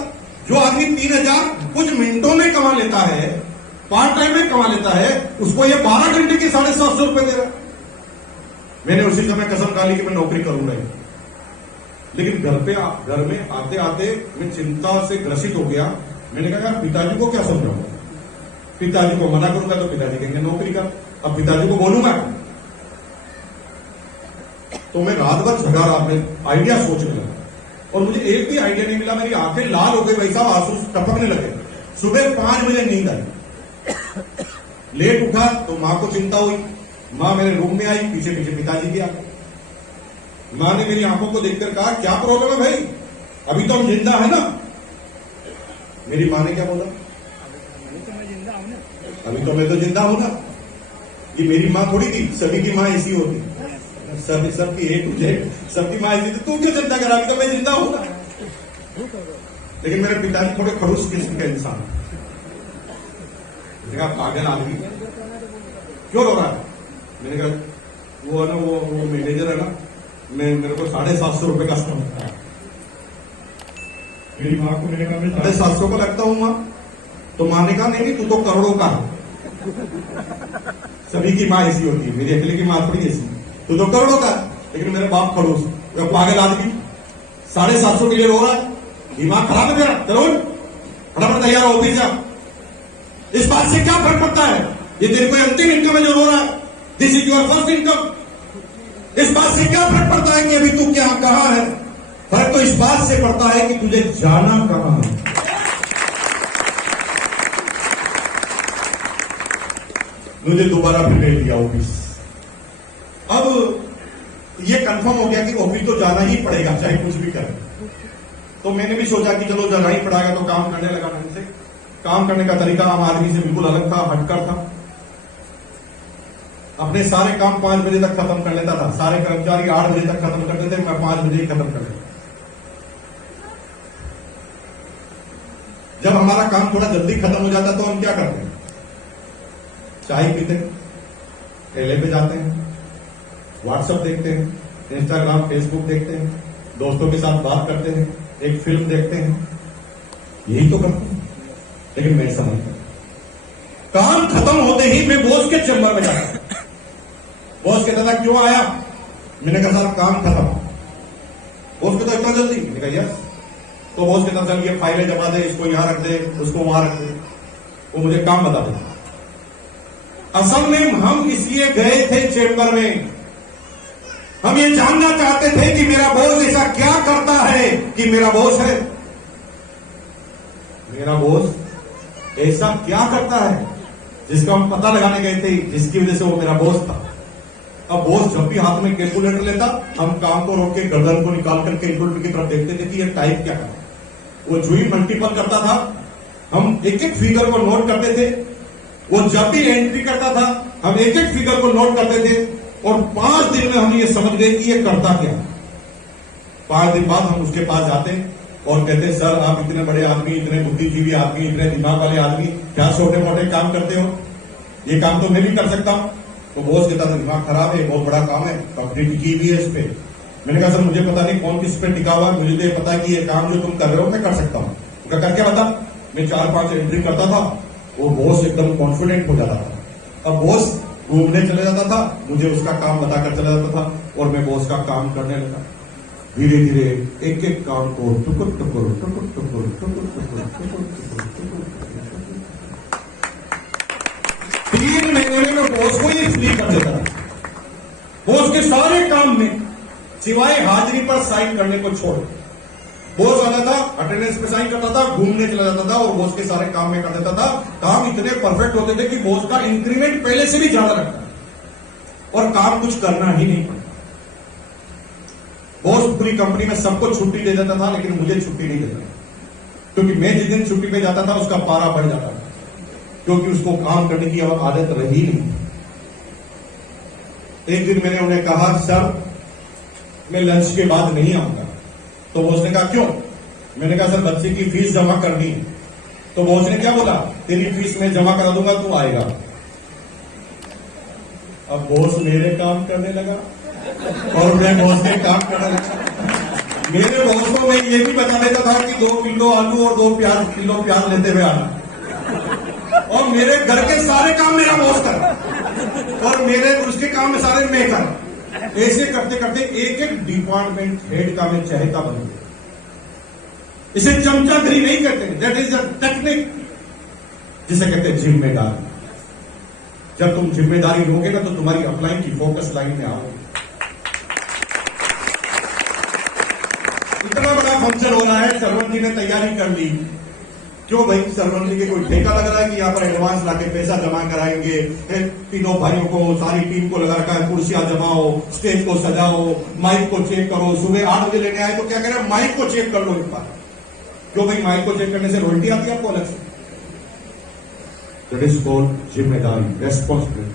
जो आदमी 3,000 कुछ मिनटों में कमा लेता है, पार्ट टाइम में कमा लेता है, उसको ये 12 घंटे के 750 रुपए दे रहा है। मैंने उसी समय कसम खा ली कि मैं नौकरी करूंगा ही। लेकिन घर में आते आते मैं चिंता से ग्रसित हो गया। मैंने कहा यार पिताजी को क्या समझाऊंगा, पिताजी को मना करूंगा तो पिताजी कहेंगे नौकरी कर। अब पिताजी को बोलूंगा तो मैं रात भर झगड़ा रहा, मैं आइडिया सोचने लगा और मुझे एक भी आइडिया नहीं मिला। मेरी आंखें लाल हो गई, वैसा आंसू टपकने लगे। सुबह 5 बजे नींद आई, लेट उठा तो मां को चिंता हुई। मां मेरे रूम में आई, पीछे पीछे पिताजी भी आ गए। मां ने मेरी आंखों को देखकर कहा, क्या प्रॉब्लम है भाई, अभी तो हम जिंदा है ना। मेरी मां ने क्या बोला, अभी तो मैं जिंदा हूं ना। अभी तो मैं तो जिंदा हूं ना। ये मेरी मां थोड़ी थी, सभी की मां ऐसी होती, सबकी एक मुझे सबकी मां ऐसी थी। तू क्यों चिंता कर, अभी तो मैं जिंदा हूं ना। लेकिन मेरे पिताजी थोड़े खड़ूस किस्म के इंसान, कहा पागल आदमी क्यों रो रहा है। मैंने कहा वो है ना, वो मैनेजर है ना, मेरे को 750 रुपए का समझता है। मेरी मां को मैंने कहा मैं 750 को लगता हूं मां। तो मां ने कहा नहीं, तू तो करोड़ों का है। सभी की मां ऐसी होती है, मेरी अकेले की मां थोड़ी ऐसी, तू तो करोड़ों का है। लेकिन मेरे बाप खड़ूस, पागल आदमी 750 के लिए रो रहा है, दिमाग खराब है मेरा। चलो फटाफट तैयार हो, ऑफिस जा। इस बात से क्या फर्क पड़ता है, ये तेरी कोई अंतिम इनकम है जो रो रहा है, this is your first income. इस बात से क्या फर्क पड़ता है कि अभी तू क्या कहां है, फर्क तो इस बात से पड़ता है कि तुझे जाना कहां है। मुझे दोबारा फिर भेज दिया ऑफिस। अब ये कंफर्म हो गया कि ऑफिस तो जाना ही पड़ेगा चाहे कुछ भी करे। तो मैंने भी सोचा कि चलो जाना ही पड़ेगा, तो काम करने लगा ढंग से। काम करने का तरीका आम आदमी से बिल्कुल अलग था, हटकर था। अपने सारे काम 5 बजे तक खत्म कर लेता था, सारे कर्मचारी 8 बजे तक खत्म करते थे, मैं 5 बजे ही खत्म कर लेता। जब हमारा काम थोड़ा जल्दी खत्म हो जाता तो हम क्या करते हैं, चाय पीते हैं, ठेले पे जाते हैं, व्हाट्सएप देखते हैं, इंस्टाग्राम फेसबुक देखते हैं, दोस्तों के साथ बात करते हैं, एक फिल्म देखते हैं, यही तो करते हैं। लेकिन मैं समझता काम खत्म होते ही मैं बॉस के चैम्बर में जाता। बॉस कहता था क्यों आया, मैंने कहा साहब काम खत्म। बॉस कहता इतना जल्दी, मैंने कहा यस। तो बॉस कहता चल ये फाइलें जमा दे, इसको यहां रख दे, उसको वहां रख दे। वो मुझे काम बता देता। असल में हम इसलिए गए थे चैम्बर में, हम ये जानना चाहते थे कि मेरा बॉस ऐसा क्या करता है कि मेरा बॉस है। मेरा बॉस ऐसा क्या करता है जिसका हम पता लगाने गए थे, जिसकी वजह से वो मेरा बॉस था। अब बॉस जब भी हाथ में कैलकुलेटर लेता, हम काम को रोक के गर्दन को निकाल कर कैलकुलेटर की तरफ देखते थे कि ये टाइप क्या है। वो जो ही मल्टीपल करता था, हम एक एक फिगर को नोट करते थे। वो जब भी एंट्री करता था, हम एक एक फिगर को नोट करते थे। और 5 दिन में हम ये समझ गए कि ये करता क्या। 5 दिन बाद हम उसके पास जाते और कहते सर आप इतने बड़े आदमी, इतने बुद्धिजीवी आदमी, इतने दिमाग वाले आदमी, क्या छोटे मोटे काम करते हो, ये काम तो मैं भी कर सकता हूं। तो बॉस कहता था दिमाग खराब है, बहुत बड़ा काम है, कंपनी टिकी हुई है इस पे। मैंने कहा सर मुझे पता नहीं कौन किस पे टिका हुआ, मुझे तो ये पता है कि ये काम जो तुम कर रहे हो मैं कर सकता हूं। उसका करके बता। मैं 4-5 एंट्री करता था, वो बॉस एकदम कॉन्फिडेंट हो जाता था। अब बॉस घूमने चले जाता था, मुझे उसका काम बताकर चला जाता था और मैं बॉस का काम करने लगा। धीरे धीरे एक एक काम को टुकुर टुकुर टुकुर टुकुर टुकुर टुकुर 3 महीने में बॉस को ये फ्री कर देता था। बॉस के सारे काम में सिवाय हाजिरी पर साइन करने को छोड़, बॉस आता था, अटेंडेंस पे साइन करता था, घूमने चला जाता था और बॉस के सारे काम में कर देता था। काम इतने परफेक्ट होते थे कि बॉस का इंक्रीमेंट पहले से भी ज्यादा लगता और काम कुछ करना ही नहीं पड़ता। बॉस पूरी कंपनी में सबको छुट्टी दे देता था, लेकिन मुझे छुट्टी नहीं देता, क्योंकि मैं जिस दिन छुट्टी पे जाता था उसका पारा बढ़ जाता था, क्योंकि उसको काम करने की अब आदत रही नहीं। एक दिन मैंने उन्हें कहा सर मैं लंच के बाद नहीं आऊंगा। तो बॉस ने कहा क्यों? मैंने कहा सर बच्चे की फीस जमा करनी है। तो बॉस ने क्या बोला, तेरी फीस मैं जमा करा दूंगा, तू आएगा। अब बॉस मेरे काम करने लगा और मैं बॉस के काम करने लगा। मेरे बॉस को मैं ये भी बता देता था कि 2 किलो आलू और 2 किलो प्याज लेते हुए आना, और मेरे घर के सारे काम मेरा बॉस कर और मेरे उसके काम में सारे मैं कर। ऐसे करते करते एक एक डिपार्टमेंट हेड का मैं चहेता बन गया। इसे चमचागिरी नहीं कहते, दैट इज अ टेक्निक, जिसे कहते हैं जिम्मेदारी। जब तुम जिम्मेदारी लोगे ना तो तुम्हारी अपलाइन की फोकस लाइन में आओगे। इतना बड़ा फंक्शन हो रहा है, सरवन जी ने तैयारी कर ली। क्यों भाई, सरवन जी के कोई ठेका लग रहा है कि यहाँ पर एडवांस लाके पैसा जमा कराएंगे? तीनों भाइयों को, सारी टीम को लगा रखा है, कुर्सियां जमाओ, स्टेज को सजाओ, माइक को चेक करो। सुबह 8 बजे लेने आए तो क्या कह रहे हैं, माइक को चेक कर लो एक बार। क्यों भाई, माइक को चेक करने से रॉयल्टी आती है आपको अलग से? दैट इज कॉल्ड जिम्मेदारी, रेस्पॉन्सिबिलिटी।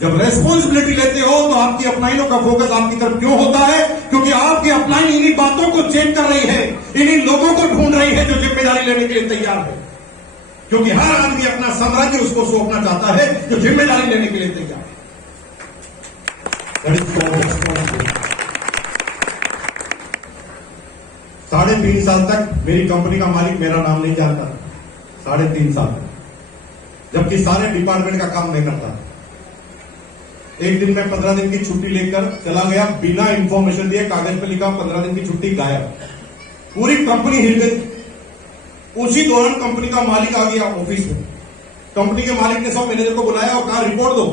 जब रेस्पॉन्सिबिलिटी लेते हो तो आपकी अपलाइनों का फोकस आपकी तरफ क्यों होता है? क्योंकि आपकी अपलाइन इन्हीं बातों को चेक कर रही है, इन्हीं लोगों को ढूंढ रही है जो जिम्मेदारी लेने के लिए तैयार है। क्योंकि हर आदमी अपना साम्राज्य उसको सौंपना चाहता है जो जिम्मेदारी लेने के लिए तैयार है। 3.5 साल तक मेरी कंपनी का मालिक मेरा नाम नहीं जानता था। 3.5 साल तक, जबकि सारे डिपार्टमेंट का काम मैं करता था। एक दिन मैं 15 दिन की छुट्टी लेकर चला गया, बिना इंफॉर्मेशन दिए, कागज पे लिखा 15 दिन की छुट्टी गायब। पूरी कंपनी हिल गई। उसी दौरान कंपनी का मालिक आ गया ऑफिस में। कंपनी के मालिक ने सब मैनेजर को बुलाया और कहा रिपोर्ट दो।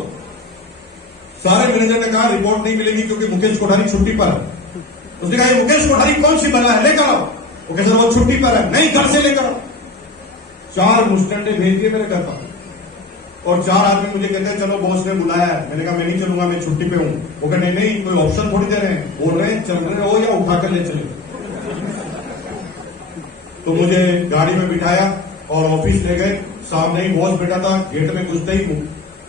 सारे मैनेजर ने कहा रिपोर्ट नहीं मिलेगी क्योंकि मुकेश कोठारी छुट्टी पर है। उसने कहा मुकेश कोठारी कौन सी बना है, लेकर आओ। वो कहते वो छुट्टी पर है। नहीं, घर से लेकर आओ। 4 मुस्टंडे भेज दिए मेरे घर पर और 4 आदमी मुझे कहते हैं चलो बॉस ने बुलाया है। मैंने कहा मैं नहीं चलूंगा, मैं छुट्टी पे हूं। वो कहते नहीं, कोई ऑप्शन थोड़ी दे रहे हैं, बोल रहे हैं चल रहे हो या उठाकर ले चले। तो मुझे गाड़ी में बिठाया और ऑफिस ले गए। सामने ही बॉस बैठा था। गेट में घुसते ही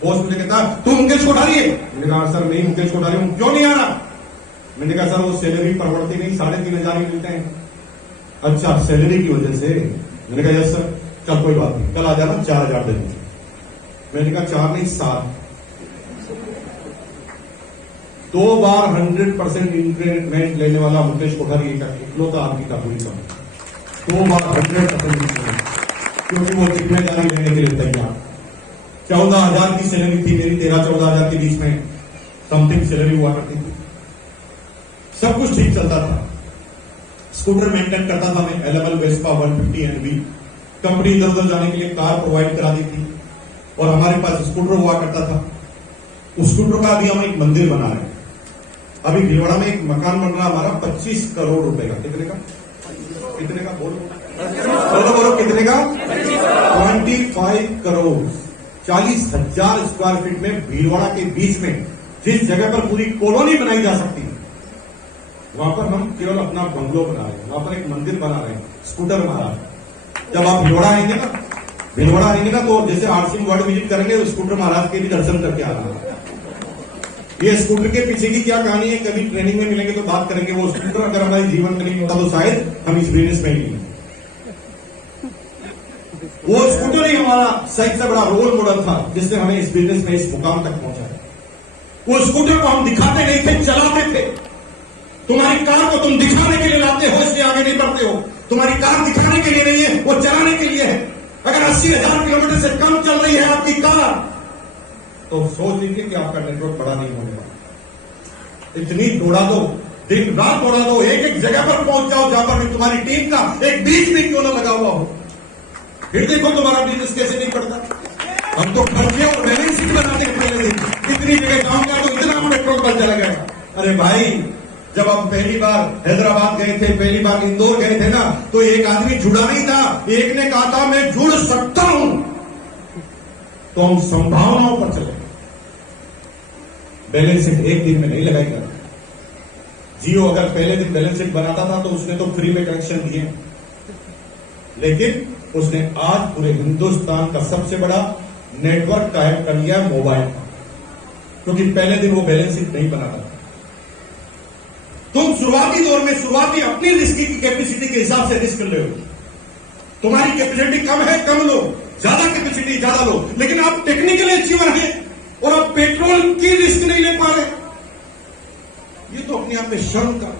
बॉस मुझे कहता तू मुकेश कोठारी है? मैंने कहा सर नहीं मुकेश कोठारी हूं। क्यों नहीं आ रहा? मैंने कहा सर वो सैलरी परवड़ती नहीं, 3,500 मिलते हैं। अच्छा, सैलरी की वजह से? मैंने कहा यस सर। चल कोई बात नहीं, कल आ जाना, 4,000 देंगे। मैंने कहा 4 नहीं 7। 2 बार 100% इंक्रीमेंट लेने वाला मुकेश कोठारी इकलौता आदमी था पूरी कंपनी। 2 बार 100% इंक्रीमेंट, क्योंकि वो जिम्मेदारी लेने के लिए तैयार। 14,000 की सैलरी थी मेरी, 13-14,000 के बीच में समथिंग सैलरी हुआ करती थी। सब कुछ ठीक चलता था। स्कूटर मेंटेन करता था मैं, LML वेस्पा 150 NV। कंपनी इधर उधर जाने के लिए कार प्रोवाइड करा दी थी और हमारे पास स्कूटर हुआ करता था। उस स्कूटर का अभी हम एक मंदिर बना रहे हैं। अभी भीलवाड़ा में एक मकान बन रहा हमारा 25 करोड़ रुपए का। कितने का? कितने का? बोलो कितने का? 25 करोड़। 40,000 स्क्वायर फीट में भीलवाड़ा के बीच में जिस जगह पर पूरी कॉलोनी बनाई जा सकती है, वहां पर हम केवल अपना बंगलो बना रहे हैं, वहां पर एक मंदिर बना रहे हैं। स्कूटर महाराज, जब आप भीलवाड़ा आएंगे ना तो जैसे आरसी वार्ड विजिट करेंगे, स्कूटर महाराज के भी दर्शन करके आना। ये स्कूटर के पीछे की क्या कहानी है, कभी ट्रेनिंग में मिलेंगे तो बात करेंगे। वो स्कूटर अगर हमारे जीवन में नहीं होता तो शायद हम इस बिजनेस में ही नहीं। वो स्कूटर ही हमारा सही से बड़ा रोल मॉडल था जिसने हमें इस बिजनेस में इस मुकाम तक पहुंचाया। वो स्कूटर को हम दिखाते नहीं थे, चलाते थे। तुम्हारी कार को तुम दिखाने के लिए लाते हो, इसलिए आगे नहीं बढ़ते हो। तुम्हारी कार दिखाने के लिए नहीं है, वो चलाने के लिए है। अगर 80,000 किलोमीटर से कम चल रही है आपकी कार तो सोच लीजिए कि आपका नेटवर्क बड़ा नहीं होने वाला। इतनी दौड़ा दो, दिन रात दौड़ा दो, एक जगह पर पहुंच जाओ जहां पर भी तुम्हारी टीम का एक बीच भी क्यों ना लगा हुआ हो। फिर देखो तुम्हारा बिजनेस कैसे नहीं पड़ता। हम तो खर्चे और बैलेंस शीट बनाते हैं पहले दिन। इतनी जगह जाऊंगा तो इतना नेटवर्क बन जाएगा। अरे भाई, जब हम पहली बार हैदराबाद गए थे, पहली बार इंदौर गए थे ना, तो एक आदमी जुड़ा नहीं था। एक ने कहा था मैं जुड़ सकता हूं। तो हम संभावनाओं पर चले। बैलेंस शीट एक दिन में नहीं लगाएगा। जियो अगर पहले दिन बैलेंस शीट बनाता था तो उसने तो फ्री में कनेक्शन दिए, लेकिन उसने आज पूरे हिंदुस्तान का सबसे बड़ा नेटवर्क कायम कर लिया मोबाइल का, क्योंकि पहले दिन वो बैलेंस शीट नहीं बनाता था। तुम शुरुआती दौर में शुरुआती अपनी रिस्क की कैपेसिटी के हिसाब से रिस्क ले लो। तुम्हारी कैपेसिटी कम है, कम लो। ज्यादा कैपेसिटी, ज्यादा लो। लेकिन आप टेक्निकली अचीवर हैं और आप पेट्रोल की रिस्क नहीं ले पा रहे। ये तो अपने आप में शर्म का।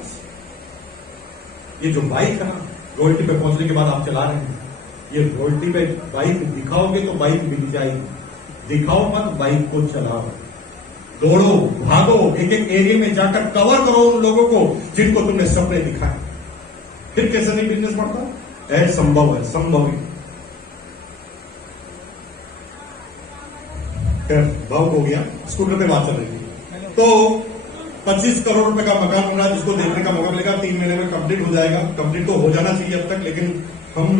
ये जो बाइक है ना, रॉयल्टी पे पहुंचने के बाद आप चला रहे हैं, ये रॉयल्टी पे बाइक दिखाओगे तो बाइक मिल जाएगी। दिखाओ मत, बाइक को चलाओ। दौड़ो, भागो, एक एक एरिया में जाकर कवर करो उन लोगों को जिनको तुमने सपने दिखाए। फिर कैसे नहीं बिजनेस बढ़ता है? संभव है, संभव है। भाव हो गया, स्कूटर पे बात चल रही थी। तो 25 करोड़ रुपए का मकान बन रहा है, जिसको देखने का मौका मिलेगा। 3 महीने में कंप्लीट हो जाएगा। कंप्लीट तो हो जाना चाहिए अब तक, लेकिन हम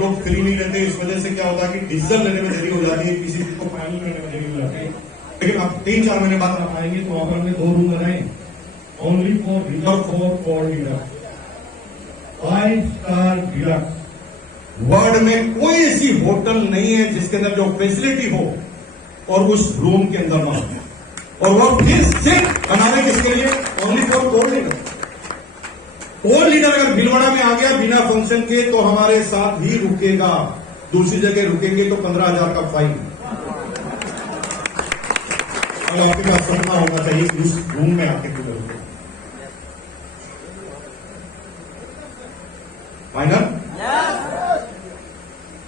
लोग फ्री नहीं रहते। इस वजह से क्या होता है कि डिसीजन लेने में देरी हो जाती है, किसी को फाइनल करने में देरी हो जाती है। लेकिन आप 3-4 महीने बाद आप आएंगे तो ऑफर में 2 रूम बनाए, only for reserve for call deluxe, 5 star deluxe. World में कोई ऐसी होटल नहीं है जिसके अंदर जो फैसिलिटी हो और उस रूम के अंदर ना हो। और वो फिर से बनाने किसके लिए? Only for coal leader. Coal leader अगर भीलवाड़ा में आ गया बिना फंक्शन के तो हमारे साथ ही रुकेगा, दूसरी जगह रुकेंगे तो 15,000 का फाइन। अब आपके पास सपना होना चाहिए उस रूम में आके किधर रुके। फाइनल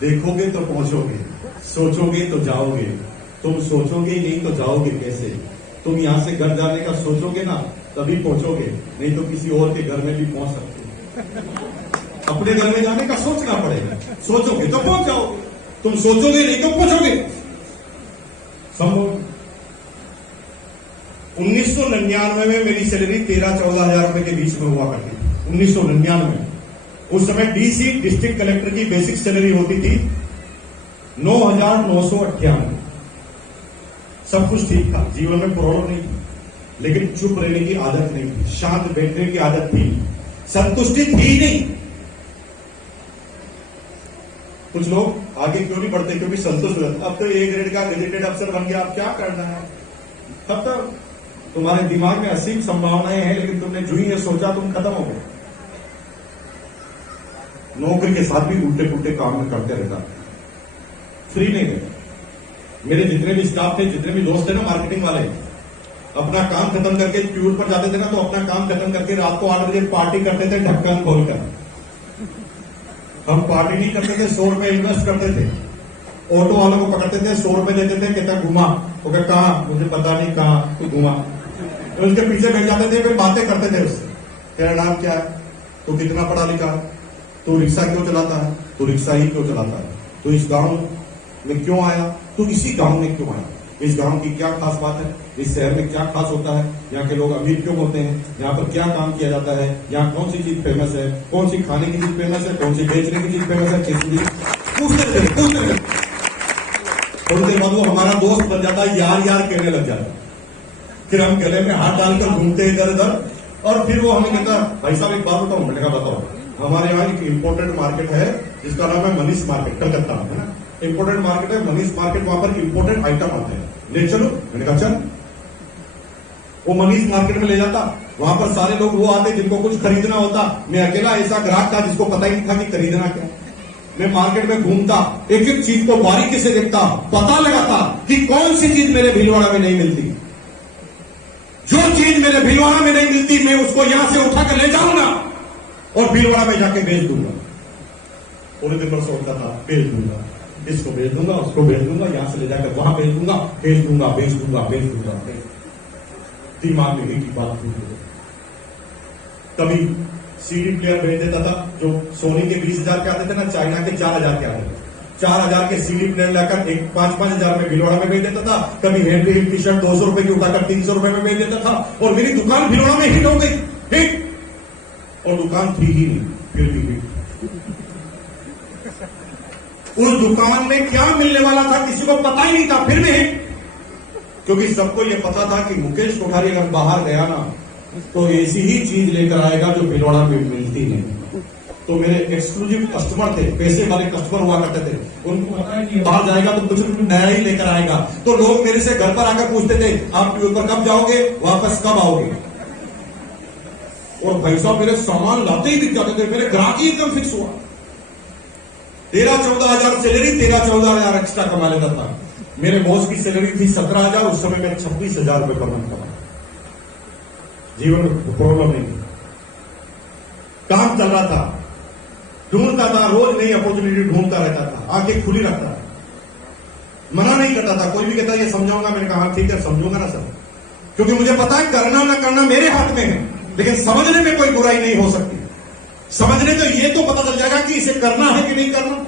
देखोगे तो पहुंचोगे, सोचोगे तो जाओगे। तुम सोचोगे ही नहीं तो जाओगे कैसे? तुम यहां से घर जाने का सोचोगे ना तभी पहुंचोगे, नहीं तो किसी और के घर में भी पहुंच सकते हो। अपने घर में जाने का सोचना पड़ेगा, सोचोगे तो पहुंच जाओगे, तुम सोचोगे नहीं तो पहुंचोगे। संभव 1999 में मेरी सैलरी 13-14 हजार रुपए के बीच में हुआ करती थी। 1999 उस समय डीसी डिस्ट्रिक्ट कलेक्टर की बेसिक सैलरी होती थी 9,998। सब कुछ ठीक था, जीवन में प्रॉब्लम नहीं थी, लेकिन चुप रहने की आदत नहीं थी, शांत बैठने की आदत थी, संतुष्टि थी नहीं। कुछ लोग आगे क्यों नहीं बढ़ते? क्योंकि संतुष्ट हो जाते। अब तो ए ग्रेड का गेजेटेड अफसर बन गया, अब क्या करना है? तब तक तुम्हारे दिमाग में असीम संभावनाएं हैं, लेकिन तुमने जो ही ये सोचा तुम खत्म हो गए। नौकरी के साथ भी उल्टे पुल्टे काम में करते रहता, फ्री नहीं रहता। मेरे जितने भी स्टाफ थे, जितने भी दोस्त थे ना मार्केटिंग वाले, अपना काम खत्म करके ट्यूर पर जाते थे ना, तो अपना काम खत्म करके रात को 8 बजे पार्टी करते थे ढक्कन खोलकर। हम पार्टी नहीं करते थे, 100 रुपए इन्वेस्ट करते थे। ऑटो वालों को पकड़ते थे, 100 रुपए देते थे, कहता घुमा। वो कहता कहां? मुझे पता नहीं कहां, तू घुमा। तो उसके पीछे बैठ जाते थे, फिर बातें करते थे उससे। तेरा नाम क्या है? तू कितना पढ़ा लिखा? तू रिक्शा क्यों चलाता है? तू रिक्शा ही क्यों चलाता है? तू इस गांव में क्यों आया? तू इसी गांव में क्यों आया? इस गांव की क्या खास बात है? इस शहर में क्या खास होता है? यहाँ के लोग अमीर क्यों होते हैं? यहाँ पर क्या काम किया जाता है? यहाँ कौन सी चीज फेमस है? कौन सी खाने की चीज फेमस है? कौन सी बेचने की चीज फेमस है? किसी चीज पूछते थे। थोड़ी देर बाद वो हमारा दोस्त बन जाता है, यार यार कहने लग जाता है। फिर हम गले में हाथ डालकर घूमते इधर उधर, और फिर वो हमें कहता भाई साहब एक बात बताओ। मैंने कहा बताओ। हमारे यहाँ एक इम्पोर्टेंट मार्केट है जिसका नाम है मनीष मार्केट, कलकत्ता है ना। इम्पोर्टेंट मार्केट है मनीष मार्केट, वहां पर इम्पोर्टेंट आइटम आते हैं, ले चलो। मैंने कहा चल। वो मनीष मार्केट में ले जाता, वहां पर सारे लोग वो आते जिनको कुछ खरीदना होता। मैं अकेला ऐसा ग्राहक था जिसको पता ही नहीं था कि खरीदना क्या। मैं मार्केट में घूमता, एक एक चीज को बारीकी से देखता, पता लगाता कि कौन सी चीज मेरे भीलवाड़ा में नहीं मिलती। जो चीज मेरे भीलवाड़ा में नहीं मिलती मैं उसको यहां से उठाकर ले जाऊंगा और भीलवाड़ा में जाके बेच दूंगा। पूरे दिन पर सोचता था, बेच दूंगा, इसको बेच दूंगा, उसको बेच दूंगा, यहां से ले जाकर वहां बेच दूंगा, बेच दूंगा, बेच दूंगा, बेच दूंगा। दिमाग में एक ही बात थी। कभी सीडी प्लेयर भेज देता था, जो सोनी के 20,000 के आते थे ना, चाइना के 4,000 के आते थे। 4,000 के सीडी प्लेयर लाकर 5-5 हजार में भीलवाड़ा में भेज देता था। कभी हेनरी हिल टी शर्ट 200 रुपए की उठाकर 300 रुपए में भेज देता था, और मेरी दुकान भीलवाड़ा में हिट हो गई। हिट, और दुकान थी ही नहीं, फिर भी हिट। उस दुकान में क्या मिलने वाला था किसी को पता ही नहीं था, फिर भी हिट। क्योंकि सबको यह पता था कि मुकेश कोठारी अगर बाहर गया ना तो ऐसी ही चीज लेकर आएगा जो भीलवाड़ा में मिलती नहीं। तो मेरे एक्सक्लूसिव कस्टमर थे, पैसे वाले कस्टमर हुआ करते थे, उनको पता है कि बाहर जाएगा तो कुछ नया ही लेकर आएगा। तो लोग मेरे से घर पर आकर पूछते थे, आप ट्यूर पर कब जाओगे, वापस कब आओगे? और भाई साहब मेरे सामान लाते ही बिक जाते थे। मेरे ग्राहक ही एकदम फिक्स हुआ। 13-14 हजार सैलरी, 13-14 हजार एक्स्ट्रा कमा लेता था। मेरे बॉस की सैलरी थी 17,000, उस समय मैं 26,000 रुपए पर मंथ कमा। जीवन में प्रॉब्लम नहीं थी, काम चल रहा था, ढूंढता था, रोज नई अपॉर्चुनिटी ढूंढता रहता था, आंखें खुली रखता था, मना नहीं करता था। कोई भी कहता ये समझाऊंगा, मैंने कहा ठीक है समझूंगा ना सर, क्योंकि मुझे पता है करना ना करना मेरे हाथ में है, लेकिन समझने में कोई बुराई नहीं हो सकती। समझने तो ये तो पता चल जाएगा कि इसे करना है कि नहीं करना।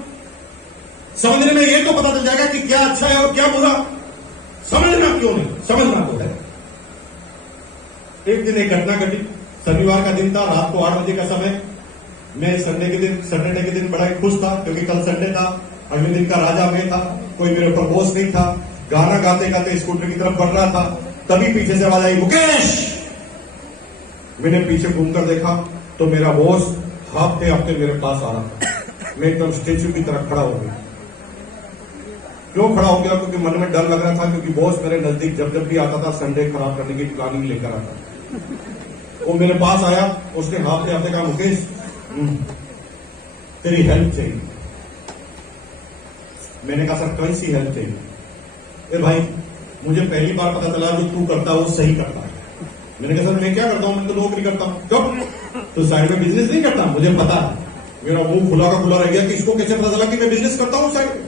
समझने में ये तो पता चल जाएगा कि क्या अच्छा है और क्या बुरा। समझना क्यों नहीं, समझना तो है। एक दिन एक घटना घटी। शनिवार का दिन था, रात को 8 बजे का समय। मैं सैटरडे के दिन बड़ा ही खुश था क्योंकि कल संडे था। अगले दिन का राजा मैं था, कोई मेरे ऊपर बॉस नहीं था। गाना गाते गाते स्कूटर की तरफ बढ़ रहा था, तभी पीछे से आवाज आई, मुकेश। मैंने पीछे घूमकर देखा तो मेरा बॉस हाफते हाफते मेरे पास आ रहा था। मैं एकदम स्टेच्यू की तरह खड़ा हो गया। क्यों खड़ा हो गया? क्योंकि मन में डर लग रहा था, क्योंकि बॉस मेरे नजदीक जब जब भी आता था संडे खराब करने की प्लानिंग लेकर आता। वो मेरे पास आया, उसने हाफते हाफते कहा, मुकेश तेरी हेल्प चाहिए। मैंने कहा सर कैसी हेल्प चाहिए? ए भाई, मुझे पहली बार पता चला जो तू करता है वो सही करता है। मैंने कहा सर मैं क्या करता हूं? मैं तो नौकरी करता हूं। कब? तो साइड में बिजनेस नहीं करता? मुझे पता है। मेरा मुंह खुला का खुला रह गया कि इसको कैसे पता चला कि मैं बिजनेस करता हूं साइड में।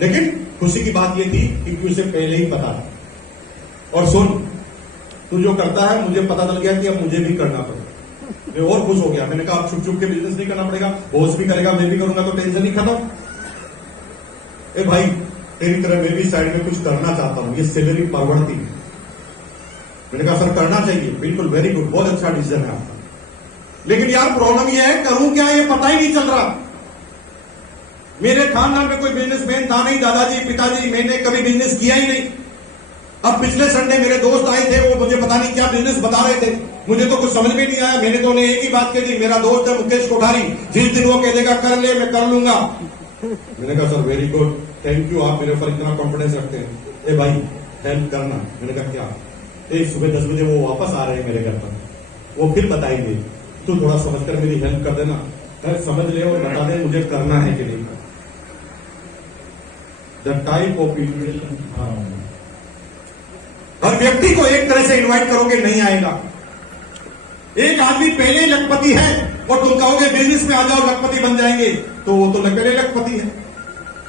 लेकिन खुशी की बात यह थी कि उसे पहले ही पता था। और सुन, तू जो करता है मुझे पता चल गया कि अब मुझे भी करना पड़ेगा। मैं और खुश हो गया। मैंने कहा अब छुप छुप के बिजनेस नहीं करना पड़ेगा, बॉस भी करेगा, मैं भी करूंगा, तो टेंशन ही खत्म। ए भाई, तेरी तरह मैं भी साइड में कुछ करना चाहता हूं, ये सैलरी परवड़ती है। मैंने कहा सर करना चाहिए, बिल्कुल वेरी गुड, बहुत अच्छा डिसीजन है आपका। लेकिन यार प्रॉब्लम यह है, करूं क्या ये पता ही नहीं चल रहा। मेरे खानदान में कोई बिजनेसमैन था नहीं, दादाजी पिताजी, मैंने कभी बिजनेस किया ही नहीं। अब पिछले संडे मेरे दोस्त आए थे, वो मुझे पता नहीं क्या बिजनेस बता रहे थे, मुझे तो कुछ समझ में नहीं आया। मैंने तो उन्हें एक ही बात कह दी, मेरा दोस्त है मुकेश कोठारी, जिस दिन वो कह देगा कर ले, मैं कर लूंगा। मैंने कहा sir very good, thank you, आप मेरे ऊपर इतना कॉन्फिडेंस रखते हैं। ए भाई हेल्प करना। मैंने कहा क्या? एक सुबह 10 बजे वो वापस आ रहे हैं मेरे घर पर, वो फिर बताएंगे, तू थोड़ा समझकर मेरी हेल्प कर देना, समझ ले और बता दे मुझे करना है कि नहीं। द टाइप ऑफ पीपल, हर व्यक्ति को एक तरह से इनवाइट करोगे नहीं आएगा। एक आदमी पहले ही लखपति है और तुम कहोगे बिजनेस में आ जाओ लखपति बन जाएंगे, तो वो तो पहले लखपति है।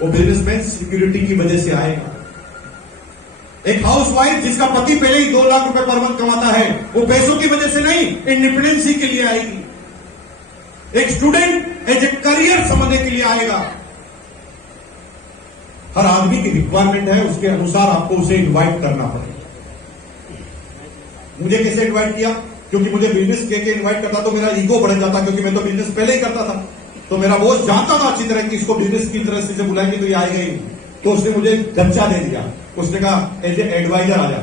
वो बिजनेसमैन सिक्योरिटी की वजह से आएगा। एक हाउसवाइफ जिसका पति पहले ही 2 लाख रुपए पर मंथ कमाता है, वो पैसों की वजह से नहीं, इंडिपेंडेंसी के लिए आएगी। एक स्टूडेंट एज ए करियर समझने के लिए आएगा। हर आदमी की रिक्वायरमेंट है, उसके अनुसार आपको उसे इनवाइट करना पड़ेगा। मुझे कैसे इनवाइट किया? क्योंकि मुझे बिजनेस के इनवाइट करता तो मेरा ईगो बढ़ जाता, क्योंकि मैं तो बिजनेस पहले ही करता था। तो मेरा बॉस जानता था अच्छी तरह कि इसको बिजनेस की तरह से बुलाएंगे तो ये आएगा ही। तो उसने मुझे गच्चा दे दिया। उसने कहा एज ए एडवाइजर आ जा।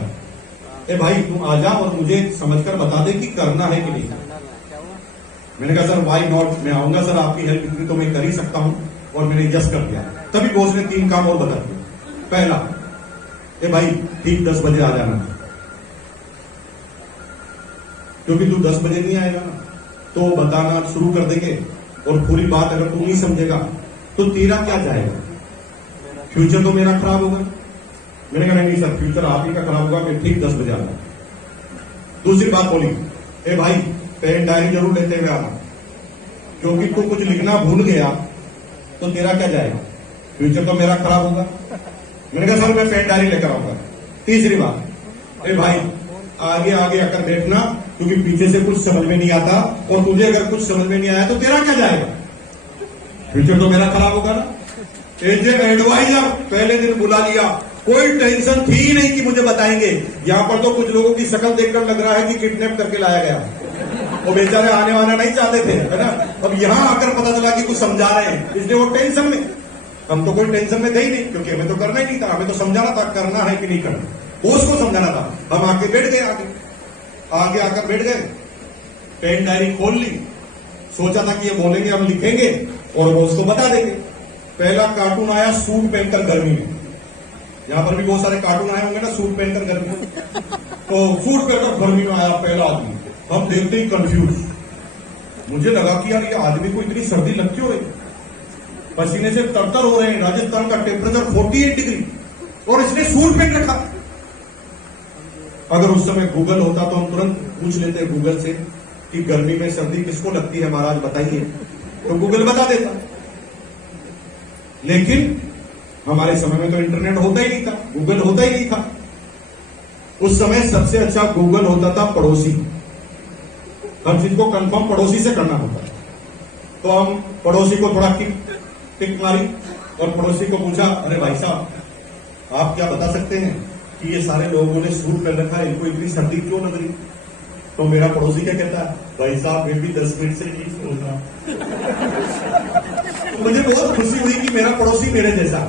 ए भाई तू आ जा और मुझे समझकर बता दे कि करना है कि नहीं। मैंने कहा सर वाई नॉट, मैं आऊंगा सर, आपकी हेल्प इतनी तो मैं कर ही सकता हूं। और मैंने यस कर दिया। तभी बॉस ने 3 काम और बता दिए। पहला, ए भाई ठीक 10 बजे आ जाना, क्योंकि तू 10 बजे नहीं आएगा ना तो बताना शुरू कर देंगे और पूरी बात अगर तू नहीं समझेगा तो तेरा क्या जाएगा, फ्यूचर तो मेरा खराब होगा। मैंने कहा नहीं सर, फ्यूचर आप ही का खराब होगा, मैं ठीक 10 बजे आना। दूसरी बात बोली, ए भाई पेन डायरी जरूर लेते हुए आना, क्योंकि तू कुछ लिखना भूल गया तो तेरा क्या जाएगा, फ्यूचर तो मेरा खराब होगा। मैंने कहा सर मैं पेन डायरी लेकर आऊंगा। तीसरी बात, ए भाई आगे आगे आकर बैठना, क्योंकि पीछे से कुछ समझ में नहीं आता और तुझे अगर कुछ समझ में नहीं आया तो तेरा क्या जाएगा, फ्यूचर तो मेरा खराब होगा ना। एज ए एडवाइजर पहले दिन बुला लिया, कोई टेंशन थी ही नहीं कि मुझे बताएंगे। यहां पर तो कुछ लोगों की शक्ल देखकर लग रहा है कि किडनैप करके लाया गया, वो बेचारे आने वाना नहीं चाहते थे, है ना। अब यहां आकर पता चला कि कुछ समझा रहे हैं, इसलिए वो टेंशन में। हम तो कोई टेंशन में थे ही नहीं, क्योंकि हमें तो करना ही नहीं था, हमें तो समझाना था करना है कि नहीं करना, उसको समझाना था। हम आके बैठ गए, आगे आकर बैठ गए, पेन डायरी खोल ली, सोचा था कि ये बोलेंगे हम लिखेंगे और वो उसको बता देंगे। पहला कार्टून आया सूट पहनकर गर्मी में, यहां पर भी बहुत सारे कार्टून आए होंगे ना सूट पहनकर गर्मी में, तो सूट पहनकर गर्मी में आया पहला आदमी। हम देखते ही कंफ्यूज, मुझे लगा कि यार ये आदमी को इतनी सर्दी लग क्यों रही, पसीने से तरतर हो रहे हैं, राजस्थान का टेम्परेचर 48 डिग्री और इसने सूट पहन रखा। अगर उस समय गूगल होता तो हम तुरंत पूछ लेते गूगल से कि गर्मी में सर्दी किसको लगती है महाराज बताइए, तो गूगल बता देता। लेकिन हमारे समय में तो इंटरनेट होता ही नहीं था, गूगल होता ही नहीं था। उस समय सबसे अच्छा गूगल होता था पड़ोसी। हर चीज को कंफर्म पड़ोसी से करना होता है। तो हम पड़ोसी को थोड़ा टिक मारी और पड़ोसी को पूछा, अरे भाई साहब आप क्या बता सकते हैं कि ये सारे लोगों ने सूट पहन रखा है, इनको इतनी सर्दी क्यों लग रही। तो मेरा पड़ोसी क्या कहता है, भाई साहब फिर भी 10 मिनट से नहीं सोचना। तो मुझे बहुत खुशी हुई कि मेरा पड़ोसी मेरे जैसा,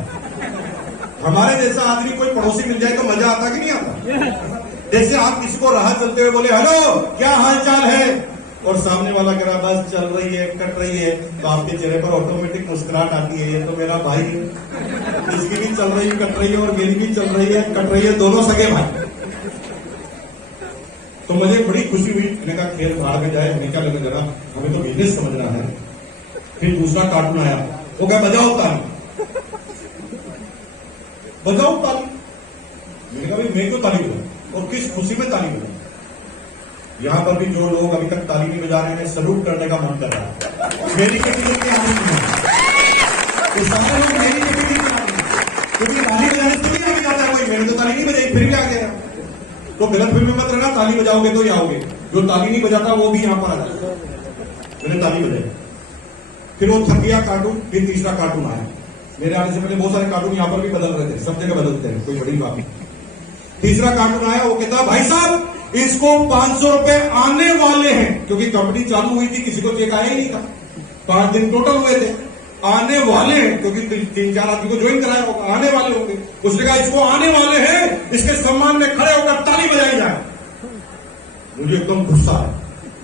हमारे जैसा आदमी कोई पड़ोसी मिल जाए तो मजा आता कि नहीं आता। जैसे आप किसी को राह चलते हुए बोले हेलो क्या हाल चाल है, और सामने वाला कह रहा बस चल रही है कट रही है, तो आपके चेहरे पर ऑटोमेटिक मुस्कुराहट आती है, ये तो मेरा भाई है, इसकी भी चल रही है कट रही है और मेरी भी चल रही है कट रही है, दोनों सगे भाई। तो मुझे बड़ी खुशी हुई, मैंने कहा खेल बाहर में जाए, हमें क्या लगने लगा, हमें तो बिजनेस समझना है। फिर दूसरा कार्टून आया, वो क्या बजाओ ताली, बजाओ ताली। मैंने कहा भाई मैं क्यों ताली बजाऊं और किस खुशी में ताली बजाऊं। यहां पर भी जो लोग अभी तक ताली नहीं बजा रहे हैं, सलूट करने का मन कर रहा है। मेरी कैटेगरी के आने तो सारे लोग मेरी कैटेगरी के आने, क्योंकि ताली बजाने से नहीं बजाता है कोई, मैंने तो ताली नहीं बजाई फिर भी आ गया। तो गलत फिल्म में मत रहना, ताली बजाओगे तो ही आओगे, जो ताली नहीं बजाता वो भी यहां पर आ जाए। मैंने ताली बजाई, फिर वो थक गया कार्टून, फिर तीसरा कार्टून आया। मेरे आने से पहले बहुत सारे कार्टून यहां पर भी बदल रहे थे, सब जगह बदलते हैं, कोई बड़ी बात नहीं। तीसरा कार्टून आया, वो कहता भाई साहब इसको 500 रुपए आने वाले हैं, क्योंकि कंपनी चालू हुई थी, किसी को चेक आया ही नहीं था, 5 दिन टोटल हुए थे, आने वाले हैं क्योंकि 3-4 आदमी को ज्वाइन कराया होगा, आने वाले होंगे। उसने कहा इसको आने वाले हैं, इसके सम्मान में खड़े होकर ताली बजाई जाए। मुझे एकदम गुस्सा है,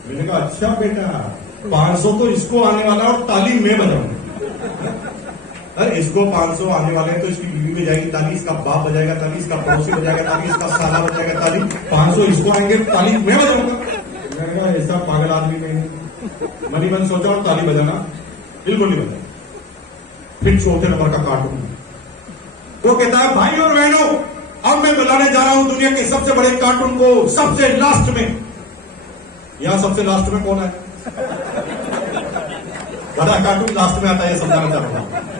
मैंने कहा अच्छा बेटा 500 तो इसको आने वाला और ताली मैं बजाऊंगा। अरे इसको 500 आने वाले हैं तो इसकी बीवी बजाएगी ताली, इसका बाप बजाएगा ताली, इसका पड़ोसी बजाएगा ताली, इसका साला बजाएगा ताली, 500 इसको आएंगे ताली मैं बजाऊंगा। मैंने कहा ऐसा पागल आदमी में नहीं। मनी मन सोचा और ताली बजाना बिल्कुल नहीं बजा। फिर चौथे नंबर का कार्टून, वो कहता है भाई और बहनों अब मैं बुलाने जा रहा हूं दुनिया के सबसे बड़े कार्टून को सबसे लास्ट में। यहां सबसे लास्ट में कौन है? बड़ा कार्टून लास्ट में आता है, समझाना चाह रहा हूं।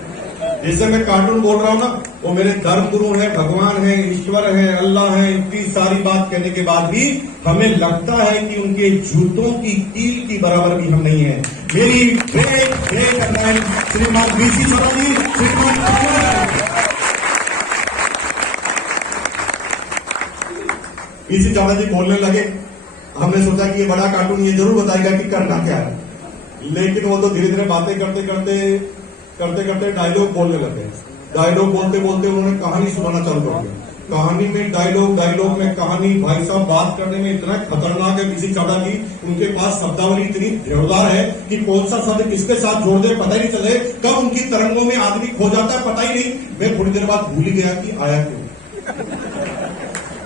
जिससे मैं कार्टून बोल रहा हूं ना, वो मेरे धर्म गुरु है, भगवान है, ईश्वर है, अल्लाह है। इतनी सारी बात कहने के बाद भी हमें लगता है कि उनके जूतों की कील की बराबर भी हम नहीं है। मेरी ग्रेट ग्रेट अटैक श्रीमान बीसी चौधरी जी, श्रीमान बीसी चौधरी जी बोलने लगे। हमने सोचा कि ये बड़ा कार्टून ये जरूर बताएगा कि करना क्या है, लेकिन वो तो धीरे धीरे बातें करते करते डायलॉग बोलने लगे। डायलॉग बोलते बोलते उन्होंने कहानी सुनाना चालू कर दिया। कहानी में डायलॉग में कहानी। भाई साहब बात करने में इतना खतरनाक है बीसी चावड़ा जी, उनके पास शब्दावली इतनी जोरदार है कि कौन सा शब्द किसके साथ जोड़ दे पता ही नहीं चले, कब उनकी तरंगों में आदमी खो जाता है पता ही नहीं। मैं थोड़ी देर बाद भूल गया कि आया क्यों।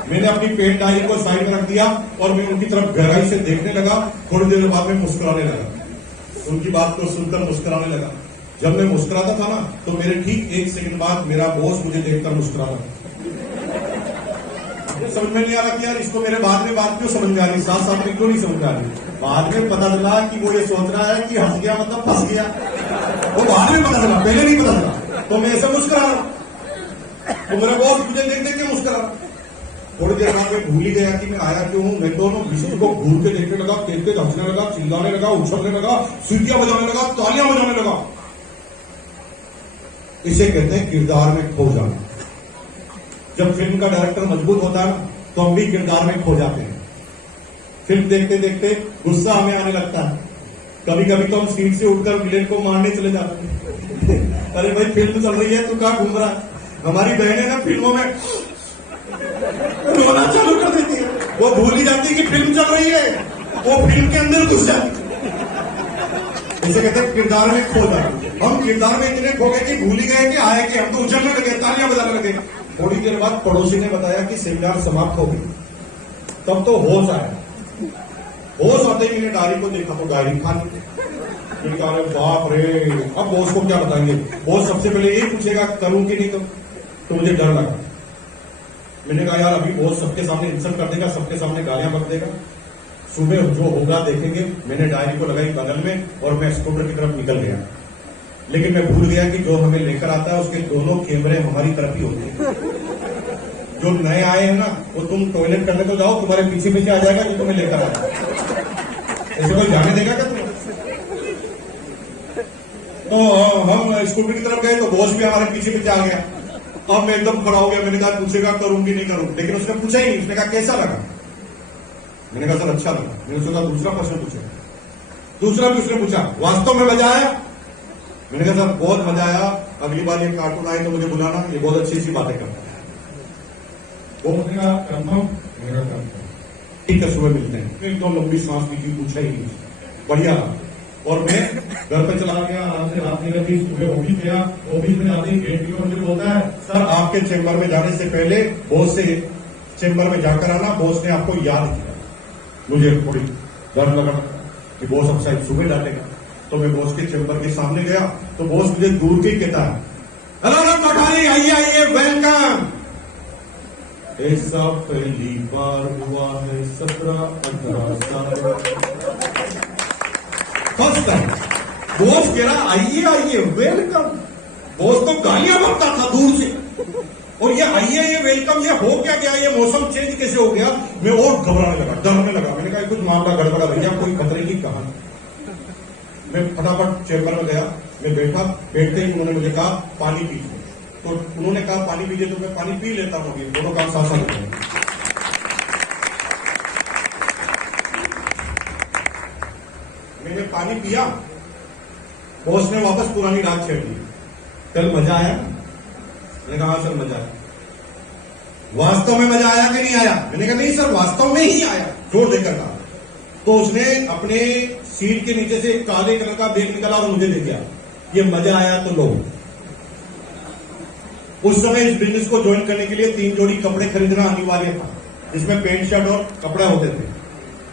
मैंने अपनी पेन डायरी को साइड में रख दिया और मैं उनकी तरफ गहराई से देखने लगा। थोड़ी देर बाद में मुस्कुराने लगा, उनकी बात को सुनकर मुस्कुराने लगा। जब मैं मुस्कुराता था ना तो मेरे ठीक 1 सेकंड बाद मेरा बॉस मुझे देखकर मुस्कुराता। समझ में नहीं आ रहा कि यार इसको मेरे बाद में बात क्यों समझ में आ रही, साथ में क्यों नहीं समझ में आ रही। बाद में पता चला कि वो ये सोच रहा है कि हंस गया मतलब फंस गया, वो बाद में पता चला, पहले नहीं पता चला। तो मैं ऐसे मुस्कुरा रहा, तो मेरा बॉस मुझे देख के मुस्कुरा। थोड़ी देर बाद में भूल ही गया कि मैं आया क्यों हूं। मैं दोनों विशेष को घूर के देखने लगा, तेज हंसने लगा, चिल्लाने लगा, उछलने लगा, सीटियां बजाने लगा, तालियां बजाने लगा। इसे कहते हैं किरदार में खो जाना। जब फिल्म का डायरेक्टर मजबूत होता है ना तो हम भी किरदार में खो जाते हैं। फिल्म देखते देखते गुस्सा हमें आने लगता है, कभी कभी तो हम सीट से उठकर विलेन को मारने चले जाते हैं। अरे भाई फिल्म चल रही है तू कहां घूम रहा है। हमारी बहनें ना फिल्मों में रोना चालू कर देती है, वो भूल ही जाती है कि फिल्म चल रही है, वो फिल्म के अंदर घुस जाती है। इसे कहते हैं किरदार में खो जाए। हम किरदार में इतने खो गए कि भूल ही गए कि आए कि हम तो उछलने लगे, तालियां बजाने लगे। थोड़ी देर बाद पड़ोसी ने बताया कि सेमिनार समाप्त हो गई। तब तो होश आया। होश आते ही मैंने डायरी को देखा तो डायरी खाली। अरे बाप रे, अब बॉस को क्या बताएंगे। बॉस सबसे पहले यही पूछेगा करूं कि नहीं। तो मुझे डर लगा। मैंने कहा यार अभी बॉस सबके सामने इंसल्ट कर देगा, सबके सामने गालियां बक देगा, सुबह जो होगा देखेंगे। मैंने डायरी को लगाई बगल में और मैं स्कूटर की तरफ निकल गया। लेकिन मैं भूल गया कि जो हमें लेकर आता है उसके दोनों कैमरे हमारी तरफ ही होते हैं। जो नए आए हैं ना वो तुम टॉयलेट करने को जाओ, तुम्हारे पीछे पीछे आ जाएगा जो तुम्हें लेकर आया। ऐसे कोई जाने देगा क्या तुम्हें? तो हम स्कूटर की तरफ गए तो बॉस भी हमारे पीछे पीछे आ गया। अब मैं एकदम खड़ा हो गया। मैंने कहा पूछेगा करूं कि नहीं करूं, लेकिन उसने पूछा ही नहीं। उसने कहा कैसा लगा। मैंने कहा सर अच्छा लगा। मैंने सोचा दूसरा प्रश्न पूछे, दूसरा भी उसने पूछा वास्तव में मजा आया? मैंने कहा सर बहुत मजा आया, अगली बार ये कार्टून आए तो मुझे बुलाना, ये बहुत अच्छी अच्छी बातें करता है। वो मुझे कहा कंफर्म? मैंने कहा कंफर्म, ठीक है सुबह मिलते हैं। एकदम लंबी सांस ली थी, पूछा ही नहीं, बढ़िया रहा। और मैं घर पे चला गया, आराम से रात निकल गई, सुबह ऑफिस गया। ऑफिस में जाते ही गेट कीपर मुझे बोलता है सर आपके चेंबर में जाने से पहले बॉस से चेंबर में जाकर आना, बॉस ने आपको याद किया। मुझे थोड़ी डर लगा कि बॉस अब शायद सुबह डांटेगा, तो मैं बॉस के चेंबर के सामने गया तो बॉस मुझे दूर के कहता है हेलो कोठारी, आइए आइए, वेलकम। ऐसा पहली बार हुआ है 17-18 साल। फर्स्ट टाइम बॉस कह रहा आइए आइए वेलकम। बॉस तो गालियां बकता था दूर से, और ये आइए आइए वेलकम, ये हो क्या गया? ये मौसम चेंज कैसे हो गया? मैं और घबराने लगा, डरने लगा। मैंने कहा कुछ मामला गड़बड़ा भैया, कोई खतरे की कहानी। मैं फटाफट चेंबर में गया, मैं बैठा, बैठते ही उन्होंने मुझे कहा पानी पीजिए। तो उन्होंने कहा पानी पीजिए, तो मैं पानी पी लेता हूँ, दोनों काम साथ साथ होते हैं। मैंने पानी पिया, बॉस ने वापस पुरानी रात छेड़ दी। कल मजा आया? मैंने कहा सर मजा आया। वास्तव में मजा आया कि नहीं आया? मैंने कहा नहीं सर वास्तव में ही आया, जोर देकर कहा। तो उसने अपने सीट के नीचे से काले कलर का बैग निकाला और मुझे दे दिया, ये मजा आया तो लो। उस समय इस बिजनेस को ज्वाइन करने के लिए 3 जोड़ी कपड़े खरीदना अनिवार्य था, जिसमें पैंट शर्ट और कपड़े होते थे।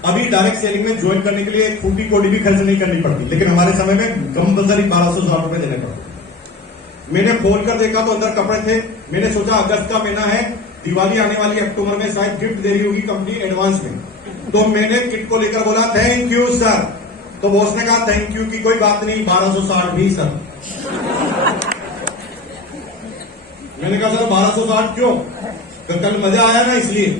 अभी डायरेक्ट सेलिंग में ज्वाइन करने के लिए एक फूटी कोडी भी खर्च नहीं करनी पड़ती, लेकिन हमारे समय में कंपल्सरी 1200 रुपए देने पड़ते। मैंने खोल कर देखा तो अंदर कपड़े थे। मैंने सोचा अगस्त का महीना है, दिवाली आने वाली अक्टूबर में, शायद गिफ्ट दे रही होगी कंपनी एडवांस में। तो मैंने किट को लेकर बोला थैंक यू सर। तो बॉस ने कहा थैंक यू की कोई बात नहीं, 1260 भी सर। मैंने कहा सर 1260 क्यों? तो कल मजा आया ना इसलिए।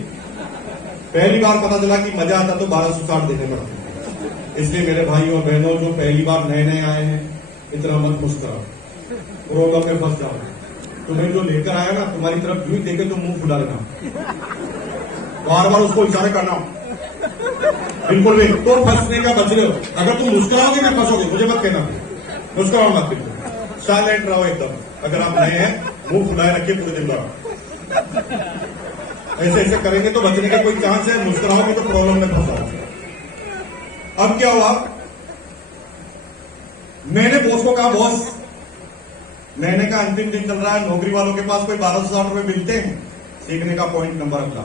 पहली बार पता चला कि मजा आता तो 1260 देने पड़ते। इसलिए मेरे भाई और बहनों जो पहली बार नए नए आए हैं, इतना मत मुस्कुराओ, प्रॉब्लम में फंस जाओ। तुम्हें जो लेकर आया ना, तुम्हारी तरफ यूं देखे तो मुंह फुला लेना, बार बार उसको इशारे करना, बिल्कुल भी तो फंसने का बच रहे हो। अगर तुम मुस्कुराओगे मैं फंसोगे, मुझे मत कहना, मुस्कुराओ मत, बिल्कुल साइलेंट रहो एकदम। अगर आप नए हैं मुंह फुलाए रखिए पूरे दिन भर, ऐसे ऐसे करेंगे तो बचने का कोई चांस है, मुस्कुराओगे तो प्रॉब्लम में फंसोगे। अब क्या हुआ, मैंने बॉस को कहा बॉस महीने का अंतिम दिन चल रहा है, नौकरी वालों के पास कोई 1260 रुपए मिलते हैं? सीखने का पॉइंट नंबर अगला,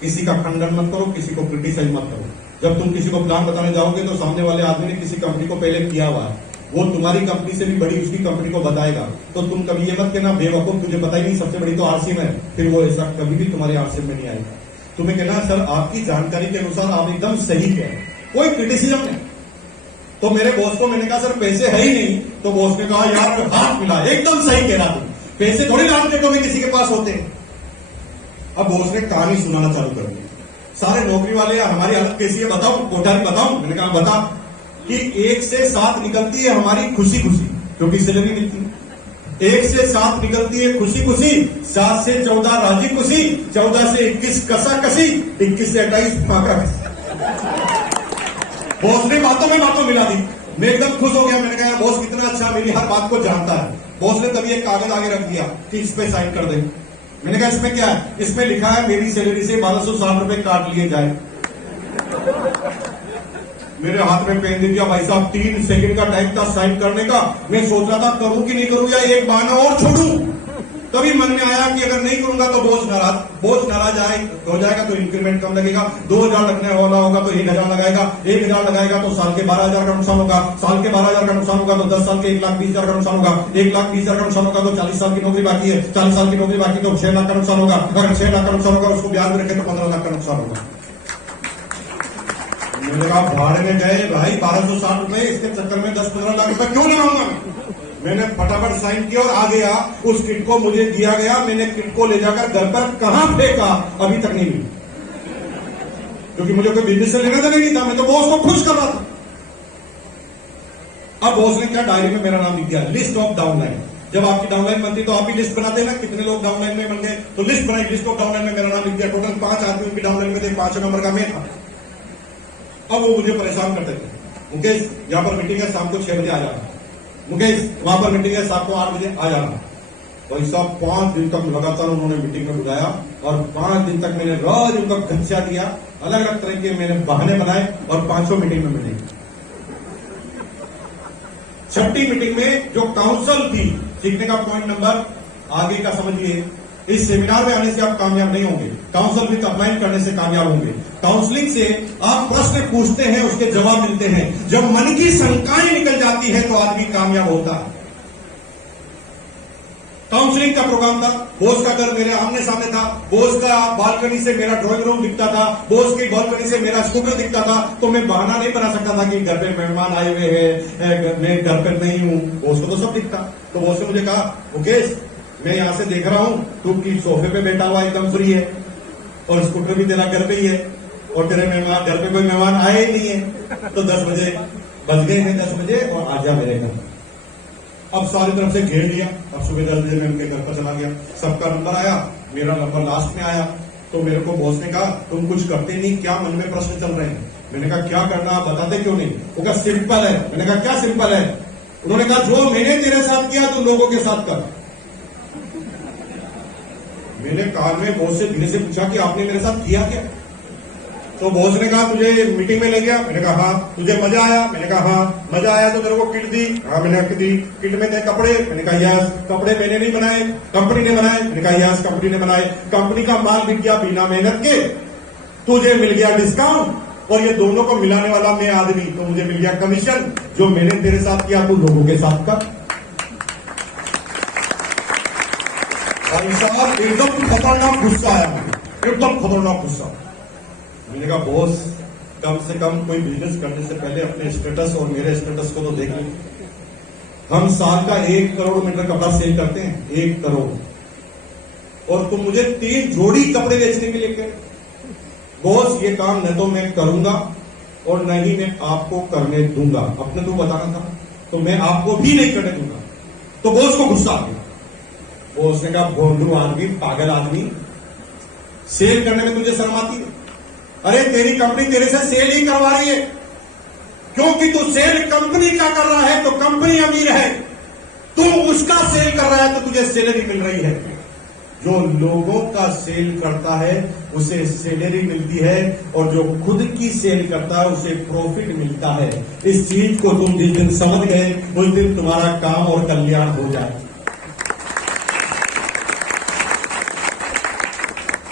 किसी का खंडन मत करो, किसी को क्रिटिसाइज मत करो। जब तुम किसी को प्लान बताने जाओगे तो सामने वाले आदमी ने किसी कंपनी को पहले किया हुआ है, वो तुम्हारी कंपनी से भी बड़ी उसकी कंपनी को बताएगा। तो तुम कभी ये मत कहना बेवकूफ तुझे पता ही नहीं, सबसे बड़ी तो आरसीएम है, फिर वो ऐसा कभी भी तुम्हारे आरसीएम में नहीं आएगा। तुम्हें कहना सर आपकी जानकारी के अनुसार आप एकदम सही कह रहे हैं, कोई क्रिटिसिज्म नहीं। तो मेरे बॉस को मैंने कहा सर पैसे है ही नहीं, तो बॉस ने कहा यार हाथ मिला, एकदम सही कह रहा तुम, पैसे थोड़ी लाल टेटों में किसी के पास होते हैं। अब बॉस ने कहानी सुनाना चालू कर दी, सारे नौकरी वाले हमारी हालत कैसी है बताओ, कोठारी बताओ। मैंने कहा बता कि 1 से 7 निकलती है हमारी खुशी खुशी, क्योंकि सैलरी मिलती है। 1 से 7 निकलती है खुशी खुशी, 7 से 14 राजी खुशी, 14 से 21 कसा कसी, 21 से 28 फाका कसी। बॉस ने बातों मिला दी, मैं एकदम खुश हो गया। मैंने कहा बॉस कितना अच्छा, मेरी हर बात को जानता है। बॉस ने तभी एक कागज आगे रख दिया कि इस पे साइन कर दे। मैंने कहा इसमें क्या है? इसमें लिखा है मेरी सैलरी से 1260 रुपए काट लिए जाए। मेरे हाथ में पेन दे दिया, भाई साहब 3 सेकंड का टाइम था साइन करने का। मैं सोच रहा था करूं कि नहीं करूं, या एक बहाना और छोड़ूं। तभी मन में आया कि अगर नहीं करूंगा तो बॉस नाराज हो जाएगा, तो इंक्रीमेंट कम लगेगा। 2000 लगने वाला होगा तो 1000 लगाएगा, 1000 लगाएगा तो साल के 12,000 का नुकसान होगा, साल के 12,000 का नुकसान होगा तो 10 साल के 1,20,000 का नुकसान होगा, 1,20,000 का नुकसान होगा तो 40 साल की नौकरी बाकी है, 40 साल की नौकरी बाकी तो 6 लाख का नुकसान होगा, अगर 6 लाख का नुकसान होगा उसको ब्याज में रखे तो 15 लाख का नुकसान होगा। मैंने कहा भाड़े में गए भाई 1260 रुपए, इसके चक्कर में 10-15 लाख रुपए क्यों लगाऊंगा। मैंने फटाफट साइन किया और आ गया। उस किट को मुझे दिया गया, मैंने किट को ले जाकर घर पर कहां फेंका अभी तक नहीं मिली, क्योंकि मुझे कोई बिजनेस से लेना देना नहीं था, मैं तो बॉस को खुश कर रहा था। अब बॉस ने क्या डायरी में मेरा नाम लिख दिया, लिस्ट ऑफ डाउनलाइन। जब आपकी डाउनलाइन बनती तो आप ही लिस्ट बनाते हैं ना, कितने लोग डाउनलाइन में बन गए, तो लिस्ट बनाई, लिस्ट ऑफ डाउनलाइन में मेरा नाम लिख दिया, टोटल 5 आदमी उनकी डाउनलाइन में थे, 5 नंबर का मैं था। अब वो मुझे परेशान करते थे, मुकेश यहाँ पर मीटिंग है, शाम को 6 बजे आ जाना, मुकेश वहां पर मीटिंग है, शाम को 8 बजे आ जाना। भाई साहब 5 दिन तक लगातार उन्होंने मीटिंग में बुलाया और 5 दिन तक मैंने रोज उनका घच्चा दिया, अलग अलग तरह के मैंने बहाने बनाए और 500 मीटिंग में मिले। 6ठी मीटिंग में जो काउंसिल थी, सीखने का पॉइंट नंबर आगे का समझिए, इस सेमिनार में आने से आप कामयाब नहीं होंगे, काउंसिल विद अपलाइन करने से कामयाब होंगे। काउंसलिंग से आप प्रश्न पूछते हैं, उसके जवाब मिलते हैं, जब मन की शंकाएं निकल जाती है तो आदमी कामयाब होता है। काउंसलिंग का प्रोग्राम था, बॉस का घर मेरे आमने सामने था, बॉस का बालकनी से मेरा ड्राइंग रूम दिखता था, बॉस की बालकनी से मेरा स्कूटर दिखता था, तो मैं बहाना नहीं बना सकता था कि घर पे मेहमान आए हुए हैं, मैं घर पे नहीं हूं, बॉस को तो सब दिखता। तो बॉस ने मुझे कहा, मुकेश मैं यहां से देख रहा हूं तू की सोफे पे बैठा हुआ एकदम फ्री है और स्कूटर भी तेरा घर पे ही है और तेरे मेहमान, घर पे कोई मेहमान आए ही नहीं है, तो 10 बजे बज गए हैं, 10 बजे और आ जा मेरे घर। अब सारी तरफ से घेर लिया, अब सुबह 10 बजे मैं उनके घर पर चला गया, सबका नंबर आया, मेरा नंबर लास्ट में आया। तो मेरे को बॉस ने कहा तुम कुछ करते नहीं क्या, मन में प्रश्न चल रहे हैं। मैंने कहा क्या करना, आप बताते क्यों नहीं। वो कहा सिंपल है। मैंने कहा क्या सिंपल है। उन्होंने कहा जो मैंने तेरे साथ किया तू लोगों के साथ कर। मैंने कान में बॉस से धीरे से पूछा कि आपने मेरे साथ किया क्या। तो बॉस ने कहा तुझे मीटिंग में ले गया। मैंने कहा हाँ। तुझे मजा आया। मैंने कहा हाँ मजा आया। तो तेरे को किट दी। हाँ मैंने किट दी। किट में थे कपड़े। मैंने कहा यस। कपड़े मैंने नहीं बनाए, कंपनी ने बनाए। मैंने कहा यस कंपनी ने बनाए। कंपनी का माल बिक गया बिना मेहनत के, तुझे मिल गया डिस्काउंट और ये दोनों को मिलाने वाला मैं आदमी, तो मुझे मिल गया कमीशन। जो मैंने तेरे साथ किया तू लोगों के साथ कर। भाई साहब एकदम खतरनाक गुस्सा आया मुझे, एकदम खतरनाक गुस्सा। मैंने कहा बॉस कम से कम कोई बिजनेस करने से पहले अपने स्टेटस और मेरे स्टेटस को तो देख लें। हम साल का 1 करोड़ मीटर कपड़ा सेल करते हैं, 1 करोड़, और तुम मुझे 3 जोड़ी कपड़े बेचने के लिए कह। बॉस ये काम न तो मैं करूंगा और न ही मैं आपको करने दूंगा। अपने तो बताना था, तो मैं आपको भी नहीं करने दूंगा। तो बॉस को गुस्सा आ गया। बॉस ने कहा भोंडू आदमी, पागल आदमी, सेल करने में तुझे शर्म आती है? अरे तेरी कंपनी तेरे से सेल ही करवा रही है, क्योंकि तू सेल कंपनी का कर रहा है तो कंपनी अमीर है, तू उसका सेल कर रहा है तो तुझे सैलरी मिल रही है। जो लोगों का सेल करता है उसे सैलरी मिलती है और जो खुद की सेल करता है उसे प्रॉफिट मिलता है। इस चीज को तुम जिस दिन समझ गए उस दिन तुम्हारा काम और कल्याण हो जाए।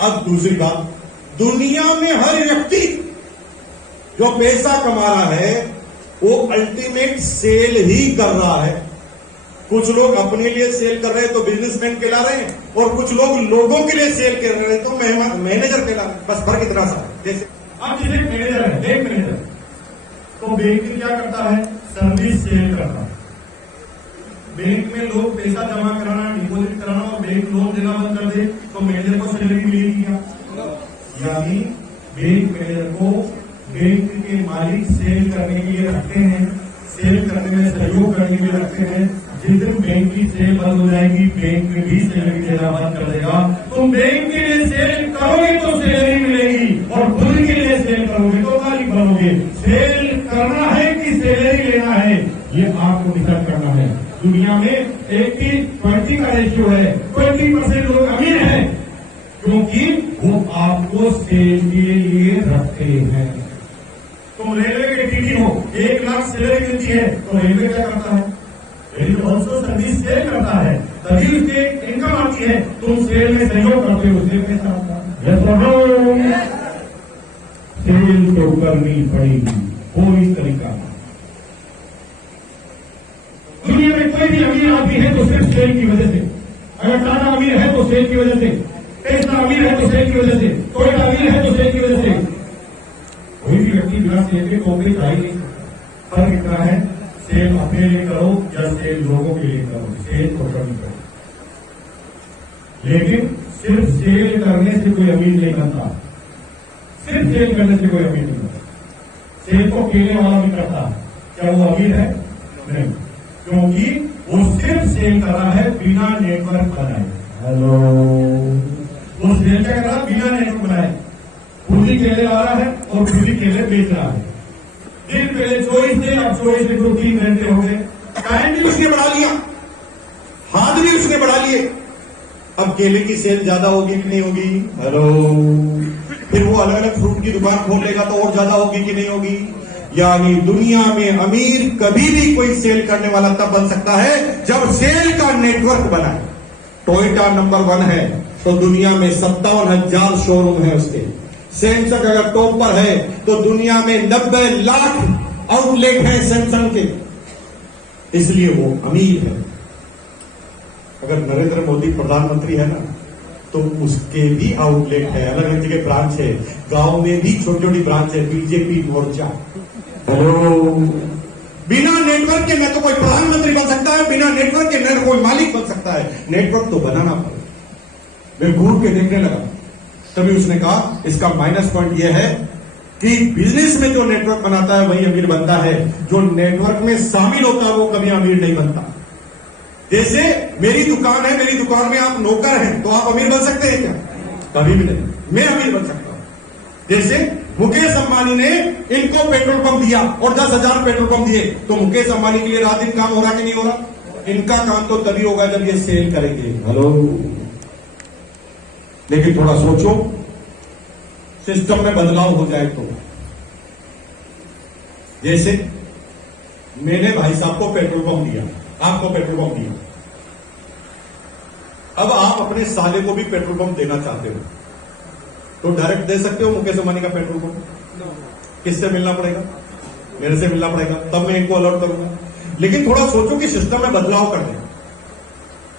अब दूसरी बात, दुनिया में हर व्यक्ति जो पैसा कमा रहा है वो अल्टीमेट सेल ही कर रहा है। कुछ लोग अपने लिए सेल कर रहे हैं तो बिजनेसमैन कहला रहे हैं, और कुछ लोग लोगों के लिए सेल कर रहे हैं तो मैनेजर कहला रहे हैं। बस फर्क इतना सा। जैसे अब जैसे मैनेजर है, बैंक मैनेजर, तो बैंक में क्या करता है, सर्विस सेल करता है। बैंक में लोग पैसा जमा कराना, डिपॉजिट कराना और बैंक लोन देना बंद कर दे तो मैनेजर को सैलरी मिलेगी क्या? यानी बैंक मैनेजर को बैंक के मालिक सेल करने के लिए रखते हैं, सेल करने में सहयोग करने के लिए रखते हैं। जिस दिन बैंक की सेल बंद हो जाएगी बैंक में भी सैलरी देना बंद कर देगा। तुम बैंक के लिए सेल करोगे तो सैलरी मिलेगी और खुद के लिए सेल करोगे तो मालिक बनोगे। सेल करना है कि सैलरी लेना है, ये आपको डिसाइड करना है। दुनिया में 80-20 का रेशियो है। 20% लोग अमीर हैं क्योंकि वो आपको सेल के लिए रखते हैं। तुम रेलवे के टीटी हो, 1 लाख सैलरी मिलती है तो रेलवे क्या करता है? रेलवे ऑल्सो सर्विस सेल करता है, तभी उसके इनकम आती है। तुम सेल में सहयोग करते हो, उससे पैसा आता है। सेल तो करनी पड़ेगी, कोई तरीका नहीं। दुनिया में कोई भी अमीर आदमी है तो सिर्फ सेल की वजह से। अगर टाटा अमीर है तो सेल की वजह से, टेस्ला अमीर है तो सेल की वजह से, टोयोटा अमीर है तो सेल की वजह से। कोई भी व्यक्ति बिना सेल के टोकरी खा ही नहीं। फर्क इतना है, सेल अपने लिए करो या सेल लोगों के लिए करो, सेल तो करनी करो। लेकिन सिर्फ सेल करने से कोई अमीर नहीं बनता, सिर्फ सेल करने से कोई अमीर नहीं बनता। सेल को केले वाला भी करता है, क्या वो अमीर है? नहीं, क्योंकि वो सिर्फ सेल कर रहा है बिना नेटवर्क बनाए। हेलो, वो सेल क्या कर रहा है? बिना नेटवर्क बनाए पूरी केले ला रहा है और पूरी केले बेच रहा है। दिन पहले 24 थे, अब 24 में तो 3 घंटे हो गए। टाइम भी उसने बढ़ा लिया, हाथ भी उसने बढ़ा लिए। अब केले की सेल ज्यादा होगी कि नहीं होगी? हेलो, फिर वो अलग अलग फ्रूट की दुकान खोलेगा तो और ज्यादा होगी कि नहीं होगी? यानी दुनिया में अमीर कभी भी कोई सेल करने वाला तब बन सकता है जब सेल का नेटवर्क बनाए। टोयोटा नंबर 1 है तो दुनिया में 57,000 शोरूम है उसके। सैमसंग अगर टॉप पर है तो दुनिया में 90 लाख आउटलेट है सैमसंग के, इसलिए वो अमीर है। अगर नरेंद्र मोदी प्रधानमंत्री है ना तो उसके भी आउटलेट है, अलग अलग जगह ब्रांच है, गांव में भी छोटी छोटी ब्रांच है, बीजेपी मोर्चा। हेलो, बिना नेटवर्क के न तो कोई प्रधानमंत्री बन सकता है, बिना नेटवर्क के न कोई मालिक बन सकता है। नेटवर्क तो बनाना पड़ेगा। मैं घूर के देखने लगा, तभी उसने कहा इसका माइनस पॉइंट यह है कि बिजनेस में जो नेटवर्क बनाता है वही अमीर बनता है, जो नेटवर्क में शामिल होता है वो कभी अमीर नहीं बनता। जैसे मेरी दुकान है, मेरी दुकान में आप नौकर हैं तो आप अमीर बन सकते हैं क्या? कभी भी नहीं। मैं अमीर बन सकता हूं। जैसे मुकेश अंबानी ने इनको पेट्रोल पंप दिया और 10,000 पेट्रोल पंप दिए, तो मुकेश अंबानी के लिए रात दिन काम हो रहा कि नहीं हो रहा? इनका काम तो तभी होगा जब ये सेल करेंगे। हेलो, लेकिन थोड़ा सोचो, सिस्टम में बदलाव हो जाए तो। जैसे मैंने भाई साहब को पेट्रोल पंप दिया, आपको पेट्रोल पंप दिया, अब आप अपने साले को भी पेट्रोल पंप देना चाहते हो तो डायरेक्ट दे सकते हो मुकेश अंबानी का पेट्रोल पंप? किससे मिलना पड़ेगा? मेरे से मिलना पड़ेगा, तब मैं इनको अलर्ट करूंगा। लेकिन थोड़ा सोचो कि सिस्टम में बदलाव कर दें,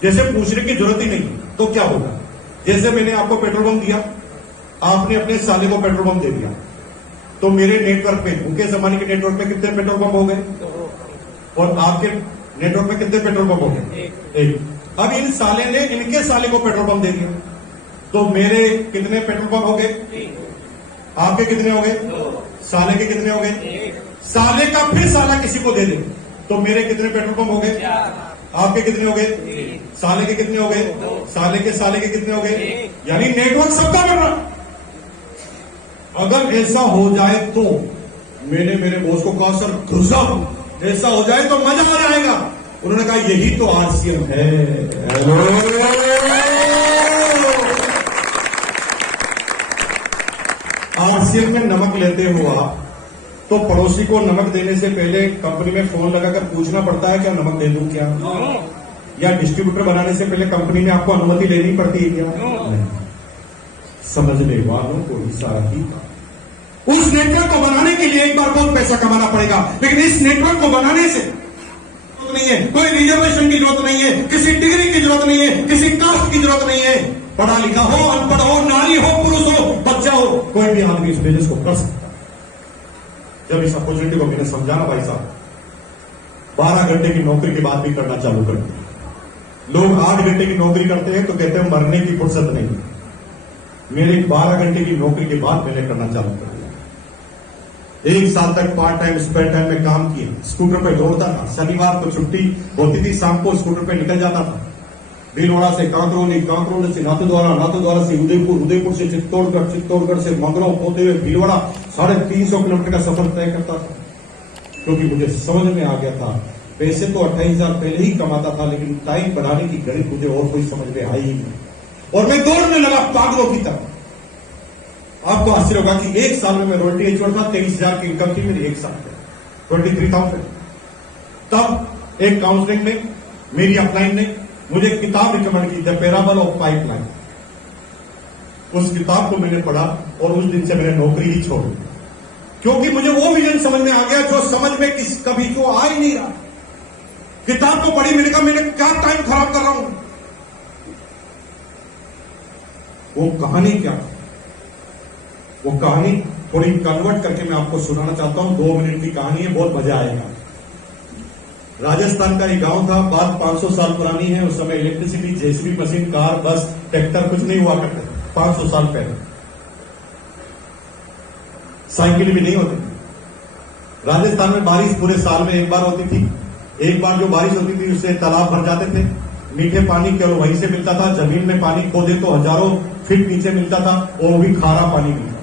जैसे पूछने की जरूरत ही नहीं तो क्या होगा। जैसे मैंने आपको पेट्रोल पंप दिया, आपने अपने साले को पेट्रोल पंप दे दिया, तो मेरे नेटवर्क में, मुकेश अंबानी के नेटवर्क में कितने पेट्रोल पंप हो गए? और आपके नेटवर्क में कितने पेट्रोल पंप हो गए? एक। अब इन साले ने इनके साले को पेट्रोल पंप दे दिया, तो मेरे कितने पेट्रोल पंप हो गए? आपके कितने हो गए? साले के कितने हो गए? साले का फिर साला किसी को दे दे तो मेरे कितने पेट्रोल पंप हो गए? आपके कितने हो गए? साले के कितने हो गए? साले के कितने हो गए? यानी नेटवर्क सबका बन रहा। अगर ऐसा हो जाए तो मैंने मेरे बॉस को कहा, सर गजब, ऐसा हो जाए तो मजा आ जाएगा। उन्होंने कहा यही तो आरसीएम है। आरसीएम में नमक लेते हो आप तो पड़ोसी को नमक देने से पहले कंपनी में फोन लगाकर पूछना पड़ता है क्या नमक दे दूं क्या? या डिस्ट्रीब्यूटर बनाने से पहले कंपनी में आपको अनुमति लेनी पड़ती है क्या? समझने वालों को इशारा ही। उस नेटवर्क को बनाने के लिए एक बार बहुत पैसा कमाना पड़ेगा, लेकिन इस नेटवर्क को बनाने से नहीं है, कोई रिजर्वेशन की जरूरत नहीं है, किसी डिग्री की जरूरत नहीं है, किसी कास्ट की जरूरत नहीं है। पढ़ा लिखा हो, अनपढ़ हो, नारी हो, पुरुष हो, बच्चा हो, कोई भी आदमी इस बिजनेस को कर सकता है। जब इस अपॉर्चुनिटी को मैंने समझाना भाई साहब, 12 घंटे की नौकरी के बाद भी करना चालू कर दिया। लोग 8 घंटे की नौकरी करते हैं तो कहते हैं मरने की फुर्सत नहीं। मेरे 12 घंटे की नौकरी के बाद मैंने करना चालू कर दिया। 1 साल तक पार्ट टाइम स्पेयर टाइम में काम किया, स्कूटर पे दौड़ता था, शनिवार को छुट्टी होती थी, शाम को स्कूटर पे निकल जाता था, भीलवाड़ा से कांकरोली, कांकरोली से नाथद्वारा, नाथद्वारा से उदयपुर, उदयपुर से चित्तौड़गढ़, चित्तौड़गढ़ से मंगलौ होते हुए भीलवाड़ा 350 किलोमीटर का सफर तय करता था। क्योंकि मुझे समझ में आ गया था, पैसे तो 28,000 पहले ही कमाता था, लेकिन टाइम बढ़ाने की गणित मुझे और कोई समझ में आई ही नहीं, और मैं दौड़ने लगा पागलों की तरह। आपको आश्चर्य होगा कि 1 साल में मैं रॉयल्टी एचवर था, 23,000 की इनकम थी मेरी 1 साल में, 23,000। तब एक काउंसलिंग ने, मेरी अपलाइन ने मुझे किताब रिकमेंड की, द पैराबल ऑफ पाइपलाइन। उस किताब को मैंने पढ़ा और उस दिन से मैंने नौकरी ही छोड़ी, क्योंकि मुझे वो विजन समझ में आ गया जो समझ में कभी जो आ ही नहीं रहा। किताब को पढ़ी, मैंने कहा मैंने क्या टाइम खराब कर रहा हूं। वो कहानी क्या, वो कहानी थोड़ी कन्वर्ट करके मैं आपको सुनाना चाहता हूं। 2 मिनट की कहानी है, बहुत मजा आएगा। राजस्थान का एक गांव था, बात 500 साल पुरानी है। उस समय इलेक्ट्रिसिटी, जेसीबी मशीन, कार, बस, ट्रैक्टर कुछ नहीं हुआ करते। 500 साल पहले साइकिल भी नहीं होती। राजस्थान में बारिश पूरे साल में एक बार होती थी, एक बार जो बारिश होती थी उससे तालाब भर जाते थे, मीठे पानी केवल वहीं से मिलता था। जमीन में पानी खोदे तो हजारों फीट नीचे मिलता था, और वो भी खारा पानी मिलता।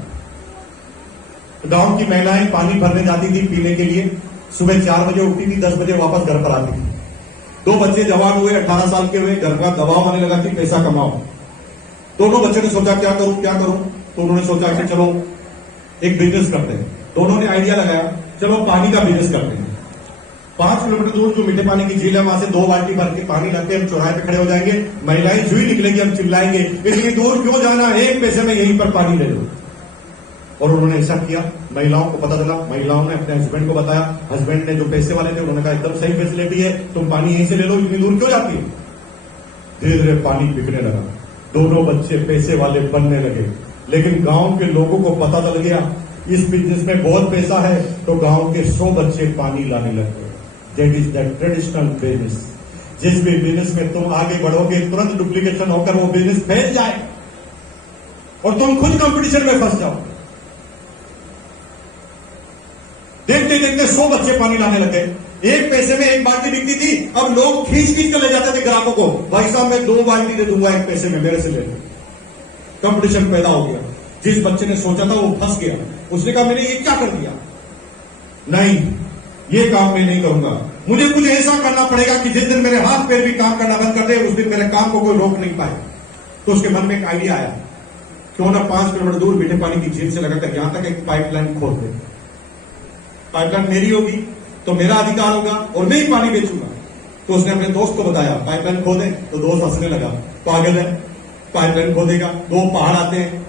गांव की महिलाएं पानी भरने जाती थी पीने के लिए। सुबह 4 बजे उठती थी, 10 बजे वापस घर पर आती थी। 2 बच्चे जवान हुए, 18 साल के हुए, घर का दबाव आने लगा कि पैसा कमाओ। दोनों बच्चों ने सोचा क्या करूं क्या करूं, तो उन्होंने सोचा कि चलो एक बिजनेस करते हैं। दोनों ने आइडिया लगाया, चलो पानी का बिजनेस करते हैं। 5 किलोमीटर दूर जो मीठे पानी की झील है, वहां से 2 बाल्टी भर के पानी लाके हम चौराहे पे खड़े हो जाएंगे, महिलाएं जुई निकलेगी, हम चिल्लाएंगे इतनी दूर क्यों जाना, 1 पैसे में यहीं पर पानी ले लो। और उन्होंने ऐसा किया। महिलाओं को पता चला, महिलाओं ने अपने हस्बैंड को बताया। हस्बैंड ने जो पैसे वाले थे उन्होंने कहा एकदम सही फैसिलिटी है, तुम पानी यहीं से ले लो, इतनी दूर क्यों जाती है। धीरे धीरे पानी बिकने लगा, दोनों बच्चे पैसे वाले बनने लगे। लेकिन गांव के लोगों को पता चल गया इस बिजनेस में बहुत पैसा है, तो गांव के 100 बच्चे पानी लाने लग गए। That is the traditional business. जिस भी बिजनेस में तुम आगे बढ़ोगे, तुरंत डुप्लीकेशन होकर वो बिजनेस फैल जाए और तुम खुद कंपटीशन में फंस जाओ। देखते देखते 100 बच्चे पानी लाने लगे। 1 पैसे में 1 बाल्टी बिकती थी। अब लोग खींच खींच कर ले जाते थे ग्राहकों को, भाई साहब मैं 2 बाल्टी दे दूंगा 1 पैसे में, मेरे से ले लो। कंपटीशन पैदा हो गया। जिस बच्चे ने सोचा था वो फंस गया। उसने कहा मैंने ये क्या कर दिया, नहीं ये काम मैं नहीं करूंगा, मुझे कुछ ऐसा करना पड़ेगा कि जिस दिन मेरे हाथ पैर भी काम करना बंद कर दे, उस दिन मेरे काम को कोई रोक नहीं पाए। तो उसके मन में एक आइडिया आया, क्यों ना 5 किलोमीटर दूर मीठे पानी की झील से लगाकर यहां तक एक पाइपलाइन खोद दे। पाइपलाइन मेरी होगी तो मेरा अधिकार होगा और मैं ही पानी बेचूंगा। तो उसने अपने दोस्त को बताया पाइपलाइन खोदे, तो दोस्त हंसने लगा, पागल है, पाइपलाइन खोदेगा, 2 पहाड़ आते हैं,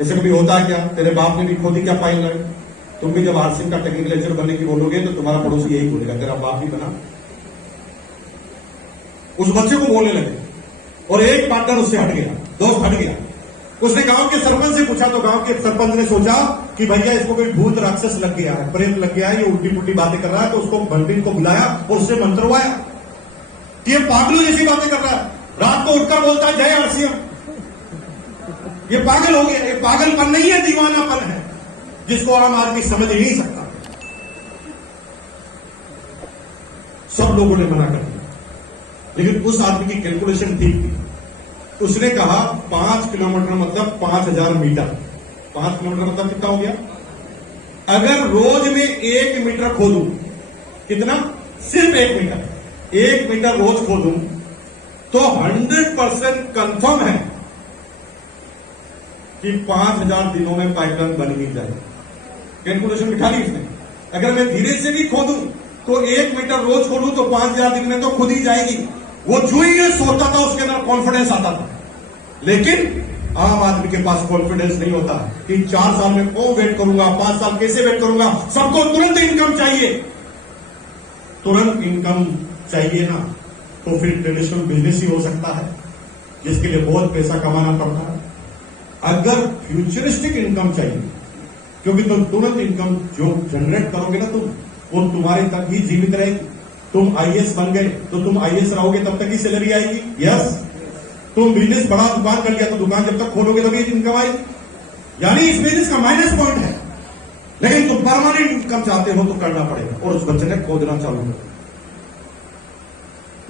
ऐसे कभी होता है क्या, तेरे बाप ने भी खोदी क्या पाइपलाइन। तुम भी जब आरसीएम का टेक्निकल लेक्चर बनने की बोलोगे तो तुम्हारा पड़ोसी यही बोलेगा, तेरा बाप भी बना। उस बच्चे को बोलने लगे और एक पार्टनर उससे हट गया, दोस्त हट गया। उसने गांव के सरपंच से पूछा, तो गांव के सरपंच ने सोचा कि भैया इसको कोई भूत राक्षस लग गया है, प्रेत लग गया है, ये उल्टी पुल्टी बातें कर रहा है। तो उसको बलबीर को बुलाया और उससे मंत्रवाया कि ये पागलों जैसी बातें कर रहा है, रात को उठकर बोलता है जय आरसीएम। ये पागल हो गया। ये पागलपन नहीं है, दीवानापन है, जिसको आम आदमी समझ ही नहीं सकता। सब लोगों ने मना कर दिया, लेकिन उस आदमी की कैलकुलेशन ठीक थी। उसने कहा 5 किलोमीटर मतलब 5000 मीटर। 5 किलोमीटर मतलब कितना हो गया, अगर रोज में 1 मीटर खोदूं, कितना, सिर्फ 1 मीटर, 1 मीटर रोज खोदूं तो 100% कंफर्म है कि 5000 दिनों में पाइपलाइन बन ही जाए। कैलकुलेशन बिठा ली इसने। अगर मैं धीरे से भी खोदूं तो 1 मीटर रोज खोदूं तो 5000 दिन में तो खुद ही जाएगी। वो जो ही ये सोचता था उसके अंदर कॉन्फिडेंस आता था। लेकिन आम आदमी के पास कॉन्फिडेंस नहीं होता कि 4 साल में क्यों वेट करूंगा, 5 साल कैसे वेट करूंगा। सबको तुरंत इनकम चाहिए, तुरंत इनकम चाहिए ना, तो फिर ट्रेडिशनल बिजनेस ही हो सकता है, जिसके लिए बहुत पैसा कमाना पड़ता है। अगर फ्यूचरिस्टिक इनकम चाहिए, क्योंकि तुम तुरंत इनकम जो जनरेट करोगे ना तुम, वो तुम्हारे तक ही जीवित रहेगी। तुम आईएएस बन गए तो तुम आईएएस रहोगे तब तक ही सैलरी आएगी। यस, तुम बिजनेस बड़ा दुकान कर लिया तो दुकान जब तक खोलोगे तभी इनकम आएगी। यानी इस बिजनेस का माइनस पॉइंट है, लेकिन तुम परमानेंट इनकम चाहते हो तो करना पड़ेगा। और उस बच्चे ने खोदना चालू कर,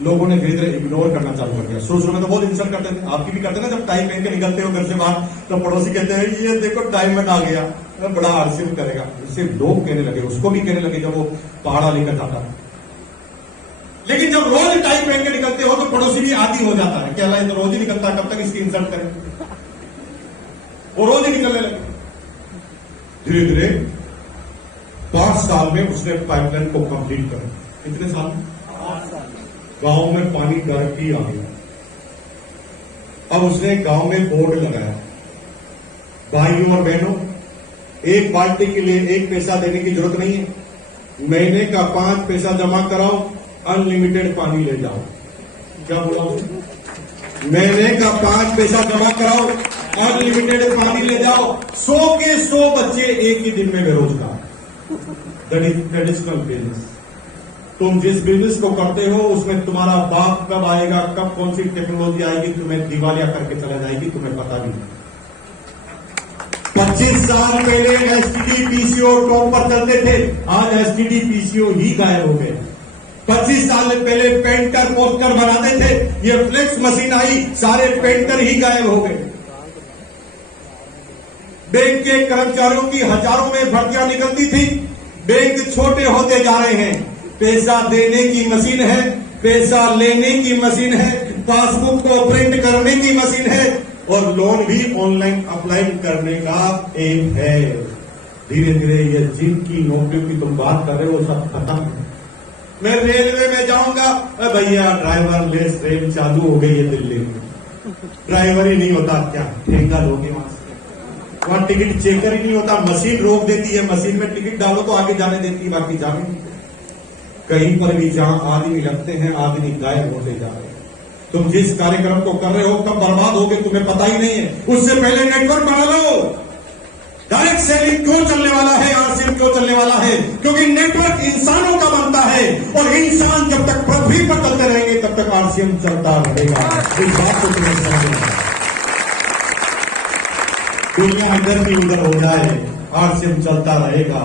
लोगों ने धीरे धीरे इग्नोर करना चालू कर दिया। शुरू शुरू में तो बहुत इंसल्ट करते थे, आपकी भी करते ना, जब टाइम पहन के निकलते हो घर से बाहर तो पड़ोसी कहते हैं ये देखो डायमंड आ गया, बड़ा आरसीएम करेगा। इससे लोग कहने लगे, उसको भी कहने लगे जब वो पहाड़ा लेकर जाता। लेकिन जब रोज टाइम पहन के निकलते हो तो पड़ोसी भी आदी हो जाता है, क्या ये तो रोज ही निकलता है, कब तक इसकी इंसल्ट करें। वो रोज ही निकलने लगे। धीरे धीरे 5 साल में उसने पाइपलाइन को कंप्लीट कर, कितने साल, गांव में पानी डायरेक्ट ही आ गया। अब उसने गांव में बोर्ड लगाया, भाइयों और बहनों, 1 बाल्टी के लिए 1 पैसा देने की जरूरत नहीं है, महीने का 5 पैसा जमा कराओ, अनलिमिटेड पानी ले जाओ। क्या बोला उसने, महीने का 5 पैसा जमा कराओ, अनलिमिटेड पानी ले जाओ। 100 के 100 बच्चे एक ही दिन में बेरोजगार। That is traditional business. तुम जिस बिजनेस को करते हो उसमें तुम्हारा बाप कब आएगा, कब कौन सी टेक्नोलॉजी आएगी, तुम्हें दिवालिया करके चला जाएगी, तुम्हें पता भी नहीं। 25 साल पहले एसटीडी पीसीओ टॉप पर चलते थे, आज एसटीडी पीसीओ ही गायब हो गए। 25 साल पहले पेंटर पोस्टर बनाते थे, ये फ्लेक्स मशीन आई, सारे पेंटर ही गायब हो गए। बैंक के कर्मचारियों की हजारों में भर्तियां निकलती थी, बैंक छोटे होते जा रहे हैं। पैसा देने की मशीन है, पैसा लेने की मशीन है, पासबुक को प्रिंट करने की मशीन है, और लोन भी ऑनलाइन अप्लाई करने का ऐप है। धीरे धीरे ये जिनकी नौकरियों की तुम बात कर रहे हो सब खत्म है। मैं रेलवे में जाऊंगा, भैया ड्राइवर लेस ट्रेन चालू हो गई है दिल्ली में, ड्राइवर ही नहीं होता, क्या ठेका लोगे वहां से? वहां टिकट चेकर ही नहीं होता, मशीन रोक देती है, मशीन में टिकट डालो तो आगे जाने देती है, बाकी जाने नहीं। कहीं पर भी जहां आदमी लगते हैं, आदमी गायब होते जा रहे हैं। तुम जिस कार्यक्रम को कर रहे हो कब बर्बाद होगे तुम्हें पता ही नहीं है। उससे पहले नेटवर्क बना लो। डायरेक्ट सेलिंग क्यों चलने वाला है, आरसीएम क्यों चलने वाला है? क्योंकि नेटवर्क इंसानों का बनता है, और इंसान जब तक पृथ्वी पर चलते रहेंगे तब तक आरसीएम चलता रहेगा। इस बात को तुम्हें समझना। दुनिया इधर की उधर हो जाए, आरसीएम चलता रहेगा।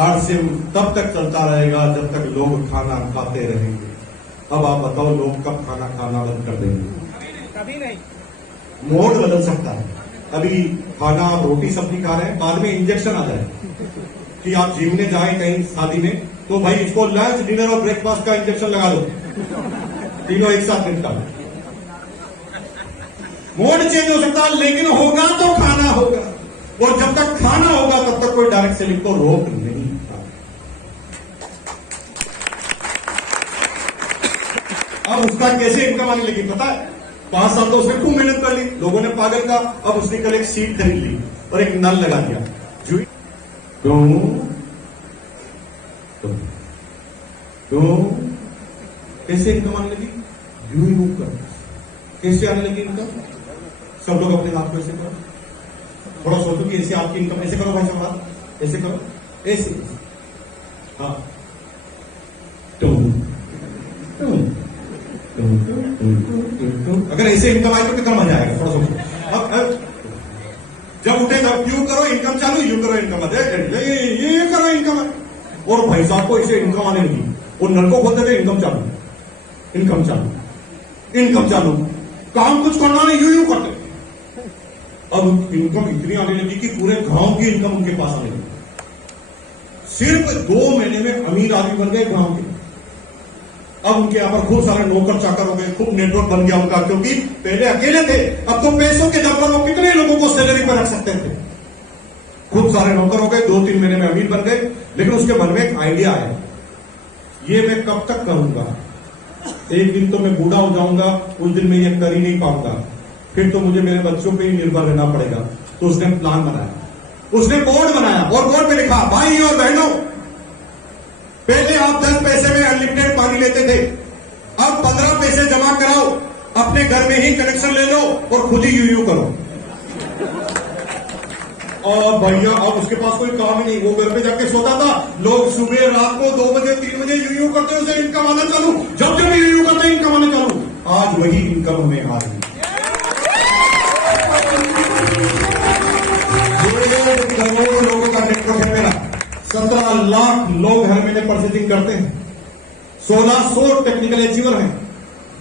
आरसीएम तब तक चलता रहेगा जब तक लोग खाना खाते रहेंगे। अब आप बताओ, लोग कब खाना खाना बंद कर देंगे? कभी नहीं। मोड बदल सकता है। अभी खाना आप रोटी सब्जी खा रहे हैं, बाद में इंजेक्शन आ जाए कि आप जिम में जाए कहीं शादी में, तो भाई इसको लंच डिनर और ब्रेकफास्ट का इंजेक्शन लगा दो, तीनों एक साथ निपटा। मोड चेंज हो सकता है, लेकिन होगा तो खाना होगा, और जब तक खाना होगा तब तक कोई डायरेक्ट सेलिंग को रोक नहीं। अब उसका कैसे इनकम आने लगी पता है? 5 साल तो उसने खूब मेहनत कर ली, लोगों ने पागल का। अब उसने कल एक सीट खरीद ली और एक नल लगा दिया, क्यों कैसे इनकम आने लगी? यू कर। कैसे आने लगी इनकम? सब लोग अपने हाथ को ऐसे करो, थोड़ा सोचो कि ऐसे आपकी इनकम ऐसे करो भाई साहब, ऐसे करो, ऐसे। हाँ, अगर ऐसे इनकम आए तो कितना मजा आएगा? थोड़ा सोचो। अब जब उठे तब यू करो इनकम चालू, यू करो इनकम, ये करो इनकम। और भाई साहब को ऐसे इनकम आने लगी, वो नल को बोलते थे इनकम चालू, इनकम चालू, इनकम चालू, काम कुछ करना नहीं, यू करते। अब इनकम इतनी आने लगी कि पूरे गांव की इनकम उनके पास आने लगी। सिर्फ 2 महीने में अमीर आदमी बन गए गांव के। अब उनके यहां पर खूब सारे नौकर चाकर हो गए, खूब नेटवर्क बन गया उनका, क्योंकि पहले अकेले थे, अब तो पैसों के दम पर वो कितने लोगों को सैलरी पर रख सकते थे। खूब सारे नौकर हो गए, 2-3 महीने में अमीर बन गए। लेकिन उसके मन में एक आइडिया आया, ये मैं कब तक करूंगा? एक दिन तो मैं बूढ़ा हो जाऊंगा, उस दिन मैं ये कर ही नहीं पाऊंगा, फिर तो मुझे मेरे बच्चों पे ही निर्भर रहना पड़ेगा। तो उसने प्लान बनाया, उसने बोर्ड बनाया, और बोर्ड पे लिखा, भाई और बहनों, पहले आप 10 पैसे में अनलिमिटेड पानी लेते थे, अब 15 पैसे जमा कराओ, अपने घर में ही कनेक्शन ले लो और खुद ही यूयू करो। और भैया अब उसके पास कोई काम ही नहीं, वो घर पे जाके सोता था। लोग सुबह रात को 2 बजे 3 बजे यूयू करते, उसे इनकम आना चालू, जब जब यूयू करते इनकम आना चालू। आज वही इनकम हमें आ रही है। करोड़ों लोगों का नेटवर्क है मेरा, 17 लाख लोग हर महीने परचेजिंग करते हैं, 1600 टेक्निकल अचीवर हैं,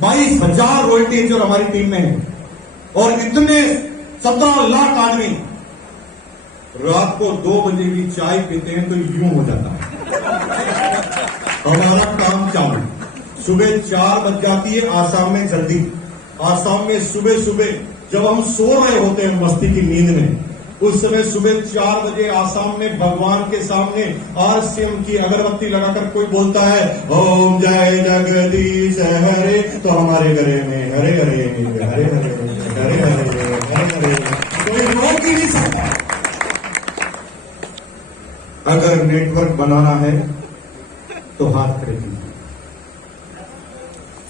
22,000 रॉयल्टी अचीवर हमारी टीम में है, और इतने 17 लाख आदमी रात को 2 बजे भी चाय पीते हैं तो यूं हो जाता है। हमारा काम चालू, सुबह 4 बज जाती है आसाम में जल्दी। आसाम में सुबह सुबह जब हम सो रहे होते हैं मस्ती की नींद में, उस समय सुबह 4 बजे आसाम में भगवान के सामने आरसीएम की अगरबत्ती लगाकर कोई बोलता है ओम जय जगदीश हरे, तो हमारे गले में हरे हरे हरे हरे हरे हरे हरे, कोई रोक ही नहीं सकता। अगर नेटवर्क बनाना है तो हाथ खड़े कीजिए,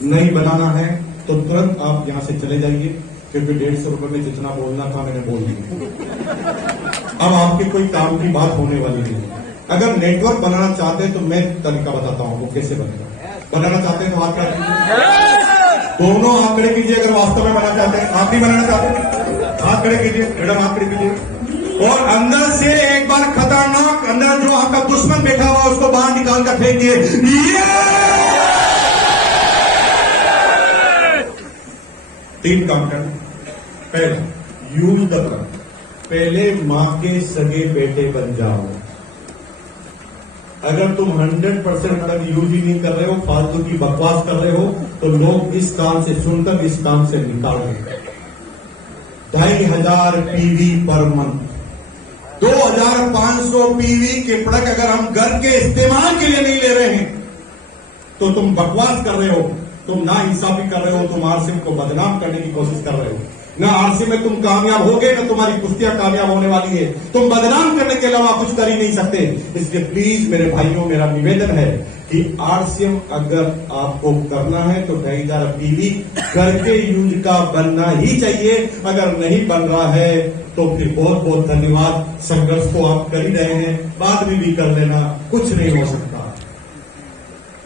नहीं बनाना है तो तुरंत आप यहां से चले जाइए, क्योंकि 150 रुपए में जितना बोलना था मैंने बोल दिया। अब आपके कोई काम की बात होने वाली नहीं। अगर नेटवर्क बनाना चाहते हैं तो मैं तरीका बताता हूं वो कैसे बनेगा। बनाना चाहते हैं तो हाथ खड़े कीजिए, दोनों हाथ खड़े कीजिए। अगर वास्तव में बनाना चाहते हैं, आप नहीं बनाना चाहते, हाथ खड़े कीजिए, मैडम हाथ खड़े कीजिए, और अंदर से एक बार खतरनाक, अंदर जो आपका दुश्मन बैठा हुआ उसको बाहर निकाल कर फेंक दिए। 3 काम करना। पहला, यूज द प्रोडक्ट। पहले मां के सगे बेटे बन जाओ। अगर तुम 100% तक यूज ही नहीं कर रहे हो, फालतू की बकवास कर रहे हो, तो लोग इस काम से सुनकर इस काम से निकाल देंगे। 2500 पीवी पर मंथ, 2500 पीवी के प्रोडक्ट अगर हम घर के इस्तेमाल के लिए नहीं ले रहे हैं तो तुम बकवास कर रहे हो, तुम ना इंसाफी कर रहे हो, तुम आरसीएम को बदनाम करने की कोशिश कर रहे हो। ना आरसीएम में तुम कामयाब होगे, ना तुम्हारी कुश्तियां कामयाब होने वाली है। तुम बदनाम करने के अलावा कुछ कर ही नहीं सकते। इसलिए प्लीज मेरे भाइयों, मेरा निवेदन है कि आरसीएम अगर आपको करना है तो 2500 पीवी करके यूज का बनना ही चाहिए। अगर नहीं बन रहा है तो फिर बहुत बहुत धन्यवाद। संघर्ष को आप कर ही रहे हैं, बाद में भी कर लेना, कुछ नहीं हो सकता।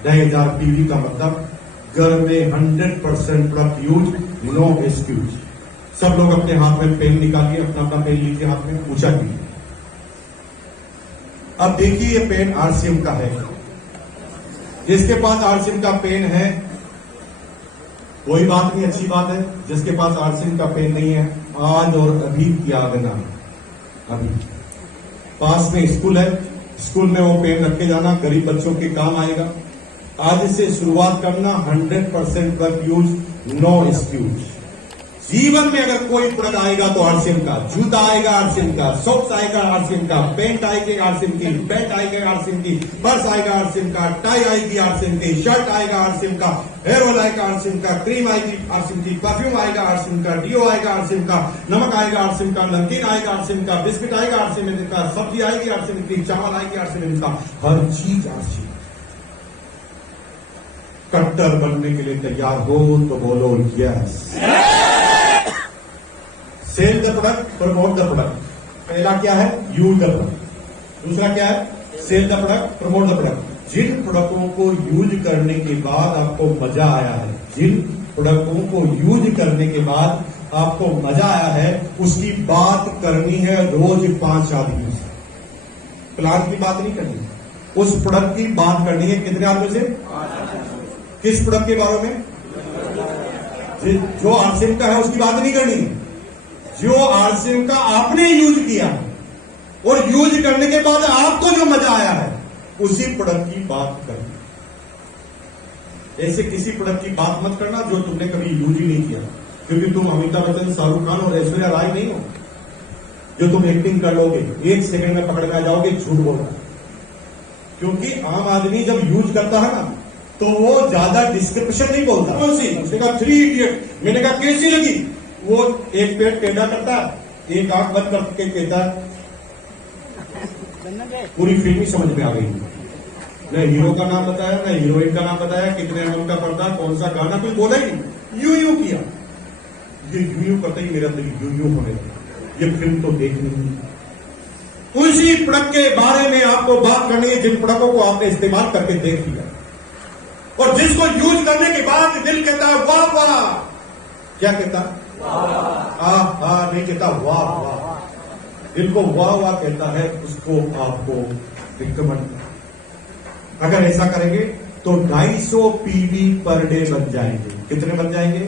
2500 पीवी का मतलब घर में 100% प्रोडक्ट यूज, नो एक्सक्यूज। सब लोग अपने हाथ में पेन निकालिए, अपना पेन लीजिए, हाथ में ऊंचा कीजिए। अब देखिए ये पेन आरसीएम का है। जिसके पास आरसीएम का पेन है कोई बात नहीं, अच्छी बात है। जिसके पास आरसीएम का पेन नहीं है, आज और अभी त्यागना। अभी पास में स्कूल है, स्कूल में वो पेन रखे जाना, गरीब बच्चों के काम आएगा। आज से शुरुआत करना, 100% वर्क यूज, नो एक्सक्यूज। जीवन में अगर कोई प्रोडक्ट आएगा तो आरसीएम का, जूता आएगा आरसीएम का, सॉक्स आएगा आरसीएम का, पैंट आएगी आरसीएम की, बेल्ट आएगा आरसीएम की, पर्स आएगा आरसीएम का, टाई आएगी आरसीएम की, शर्ट आएगा आरसीएम का, हेयर ऑयल आएगा आरसीएम का, क्रीम आएगी आरसीएम की, परफ्यूम आएगा आरसीएम का, डीओ आएगा आरसीएम का, नमक आएगा आरसीएम का, नमकीन आएगा आरसीएम का, बिस्किट आएगा आरसीएम का, सब्जी आएगी आरसीएम की, चावल आएगी आरसीएम का, हर चीज आरसीएम। कट्टर बनने के लिए तैयार हो तो बोलो yes. Sell the product, promote the product. पहला क्या है? Use the product. दूसरा क्या है? Sell the product, promote the product. जिन प्रोडक्टों को यूज करने के बाद आपको मजा आया है, जिन प्रोडक्टों को यूज करने के बाद आपको मजा आया है, उसकी बात करनी है रोज 5 आदमियों से। प्लान की बात नहीं करनी, उस प्रोडक्ट की बात करनी है। कितने आदमियों से? किस प्रोडक्ट के बारे में? जो आरसीएम का है उसकी बात नहीं करनी, जो आरसीएम का आपने यूज किया और यूज करने के बाद आपको जो मजा आया है, उसी प्रोडक्ट की बात करनी। ऐसे किसी प्रोडक्ट की बात मत करना जो तुमने कभी यूज ही नहीं किया, क्योंकि तुम अमिताभ बच्चन, शाहरुख खान और ऐश्वर्या राय नहीं हो जो तुम एक्टिंग कर लोगे, 1 सेकंड में पकड़ में आ जाओगे झूठ बोलना। क्योंकि आम आदमी जब यूज करता है ना तो वो ज्यादा डिस्क्रिप्शन नहीं बोलता। कौन सी? उसने कहा 3 इडियट। मैंने कहा कैसी लगी? वो एक पेट टेढ़ा करता, एक आंख बंद करके कहता, पूरी फिल्म ही समझ में आ गई। न हीरो का नाम बताया, न हीरोइन का नाम बताया, कितने एमएम का पर्दा, कौन सा गाना, कुछ बोला ही नहीं। यूं किया। ये यूं करते ही मेरा दिल यूं होने लगा। ये फिल्म तो देखनी नहीं। उसी प्रोडक्ट के बारे में आपको बात करनी है जिन प्रोडक्टों को आपने इस्तेमाल करके देख लिया और जिसको यूज करने के बाद दिल कहता है वाह वाह। क्या कहता? वाह नहीं कहता, वाह वाह। दिल को वाह वाह कहता है, उसको आपको रिकमेंड। अगर ऐसा करेंगे तो 250 पीवी पर डे बन जाएंगे। कितने बन जाएंगे?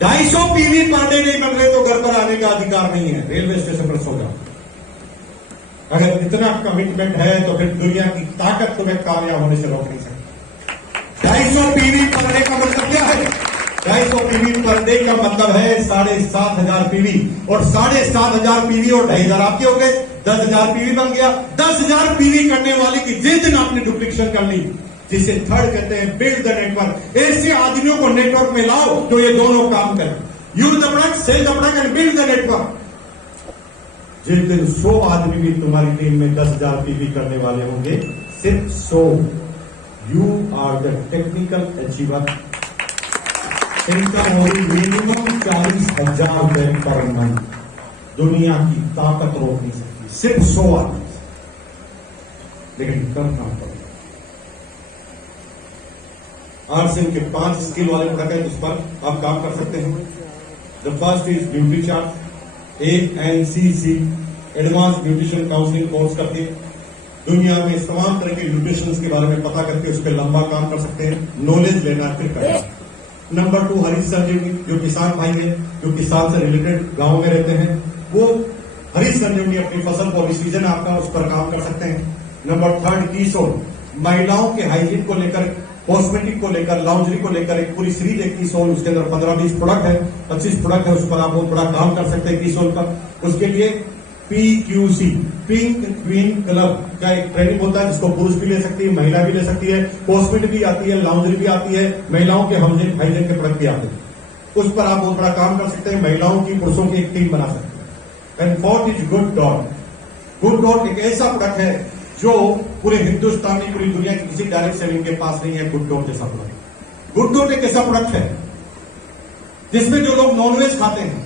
250 पीवी पर डे नहीं बन रहे तो घर पर आने का अधिकार नहीं है, रेलवे स्टेशन पर सो जाओ। अगर इतना कमिटमेंट है तो फिर दुनिया की ताकत तुम्हें कामयाब होने से रोक नहीं सकती। 250 पीवी पर डे का मतलब क्या है? 250 पीवी पर डे का मतलब है 7,500 पीवी, और 7,500 पीवी और 2,500 आपके हो गए, 10,000 पीवी बन गया। 10,000 पीवी करने वाले की जिस दिन आपने डुप्लीकेशन कर ली, जिसे थर्ड कहते हैं बिल्ड द नेटवर्क, ऐसे आदमियों को नेटवर्क में लाओ जो ये दोनों काम करें। Use the product, sell the product and build the network. जिस दिन 100 आदमी भी तुम्हारी टीम में 10,000 पीवी करने वाले होंगे, सिर्फ 100, you are the technical achiever. Income होगी मिनिमम 40,000 रुपए पर मंथ। दुनिया की ताकत रोक नहीं सकती, सिर्फ 100 आदमी, लेकिन करना पड़ेगा। आरसीएम के 5 स्किल वाले प्रोडक्ट है, उस पर आप काम कर सकते हैं। The first is beauty chart. ANCC advance nutrition counselling course करके दुनिया में तमाम तरह के न्यूट्रिशन के बारे में पता करके उस पर लंबा काम कर सकते हैं। नॉलेज लेना फिर करना। नंबर 2 हरीश संजीवनी, जो किसान भाई है, जो किसान से रिलेटेड गांव में रहते हैं, वो हरीश संजीवनी अपनी फसल पॉलिसी सीजन आपका उस पर काम कर सकते हैं। नंबर 3 कीसोल, महिलाओं के हाइजीन को लेकर, कॉस्मेटिक को लेकर, लॉन्जरी को लेकर एक पूरी सीरीज है कीसोल। उसके अंदर 15-20 प्रोडक्ट है, 25 प्रोडक्ट है, उस पर आप बहुत बड़ा काम कर सकते हैं कीसोल का। उसके लिए PQC, पिंक क्वीन क्लब का एक ट्रेनिंग होता है, जिसको पुरुष भी ले सकती है, महिला भी ले सकती है, कॉस्मेटिक भी आती है, लॉन्जरी भी आती है, महिलाओं के हाइजीन के प्रोडक्ट भी आते हैं। उस पर आप बहुत बड़ा काम कर सकते हैं, महिलाओं की पुरुषों की एक टीम बना सकते हैं। And 4 is good dot. Good dot एक ऐसा प्रोडक्ट है जो पूरे हिंदुस्तान में, पूरी दुनिया की किसी डायरेक्ट सेलिंग के पास नहीं है। गुड डॉट जैसा प्रोडक्ट। गुड डॉट एक ऐसा प्रोडक्ट है जिसमें जो लोग नॉनवेज खाते हैं,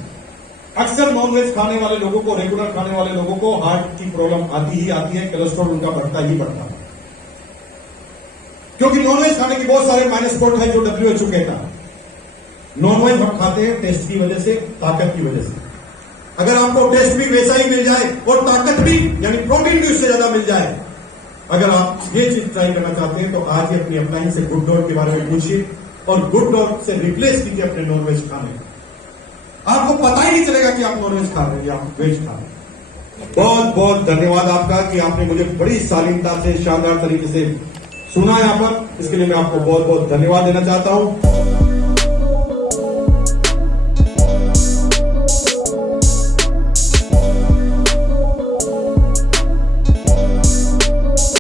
अक्सर नॉनवेज खाने वाले लोगों को, रेगुलर खाने वाले लोगों को हार्ट की प्रॉब्लम आती ही आती है, कोलेस्ट्रॉल उनका बढ़ता ही बढ़ता है, क्योंकि नॉनवेज खाने के बहुत सारे माइनस पॉइंट है जो WHO कहता है। नॉनवेज हम खाते हैं टेस्ट की वजह से, ताकत की वजह से। अगर आपको टेस्ट भी वैसा ही मिल जाए और ताकत भी, यानी प्रोटीन भी उससे ज्यादा मिल जाए, अगर आप ये चीज ट्राई करना चाहते हैं तो आज ही अपनी अप्लायंस से गुड डॉट के बारे में पूछिए और गुड डॉट से रिप्लेस कीजिए अपने नॉनवेज खाने। आपको पता ही नहीं चलेगा कि आप नॉनवेज खा रहे हैं या आप वेज खा रहे हैं। बहुत बहुत धन्यवाद आपका कि आपने मुझे बड़ी शालीनता से, शानदार तरीके से सुना यहाँ पर। इसके लिए मैं आपको बहुत बहुत धन्यवाद देना चाहता हूं।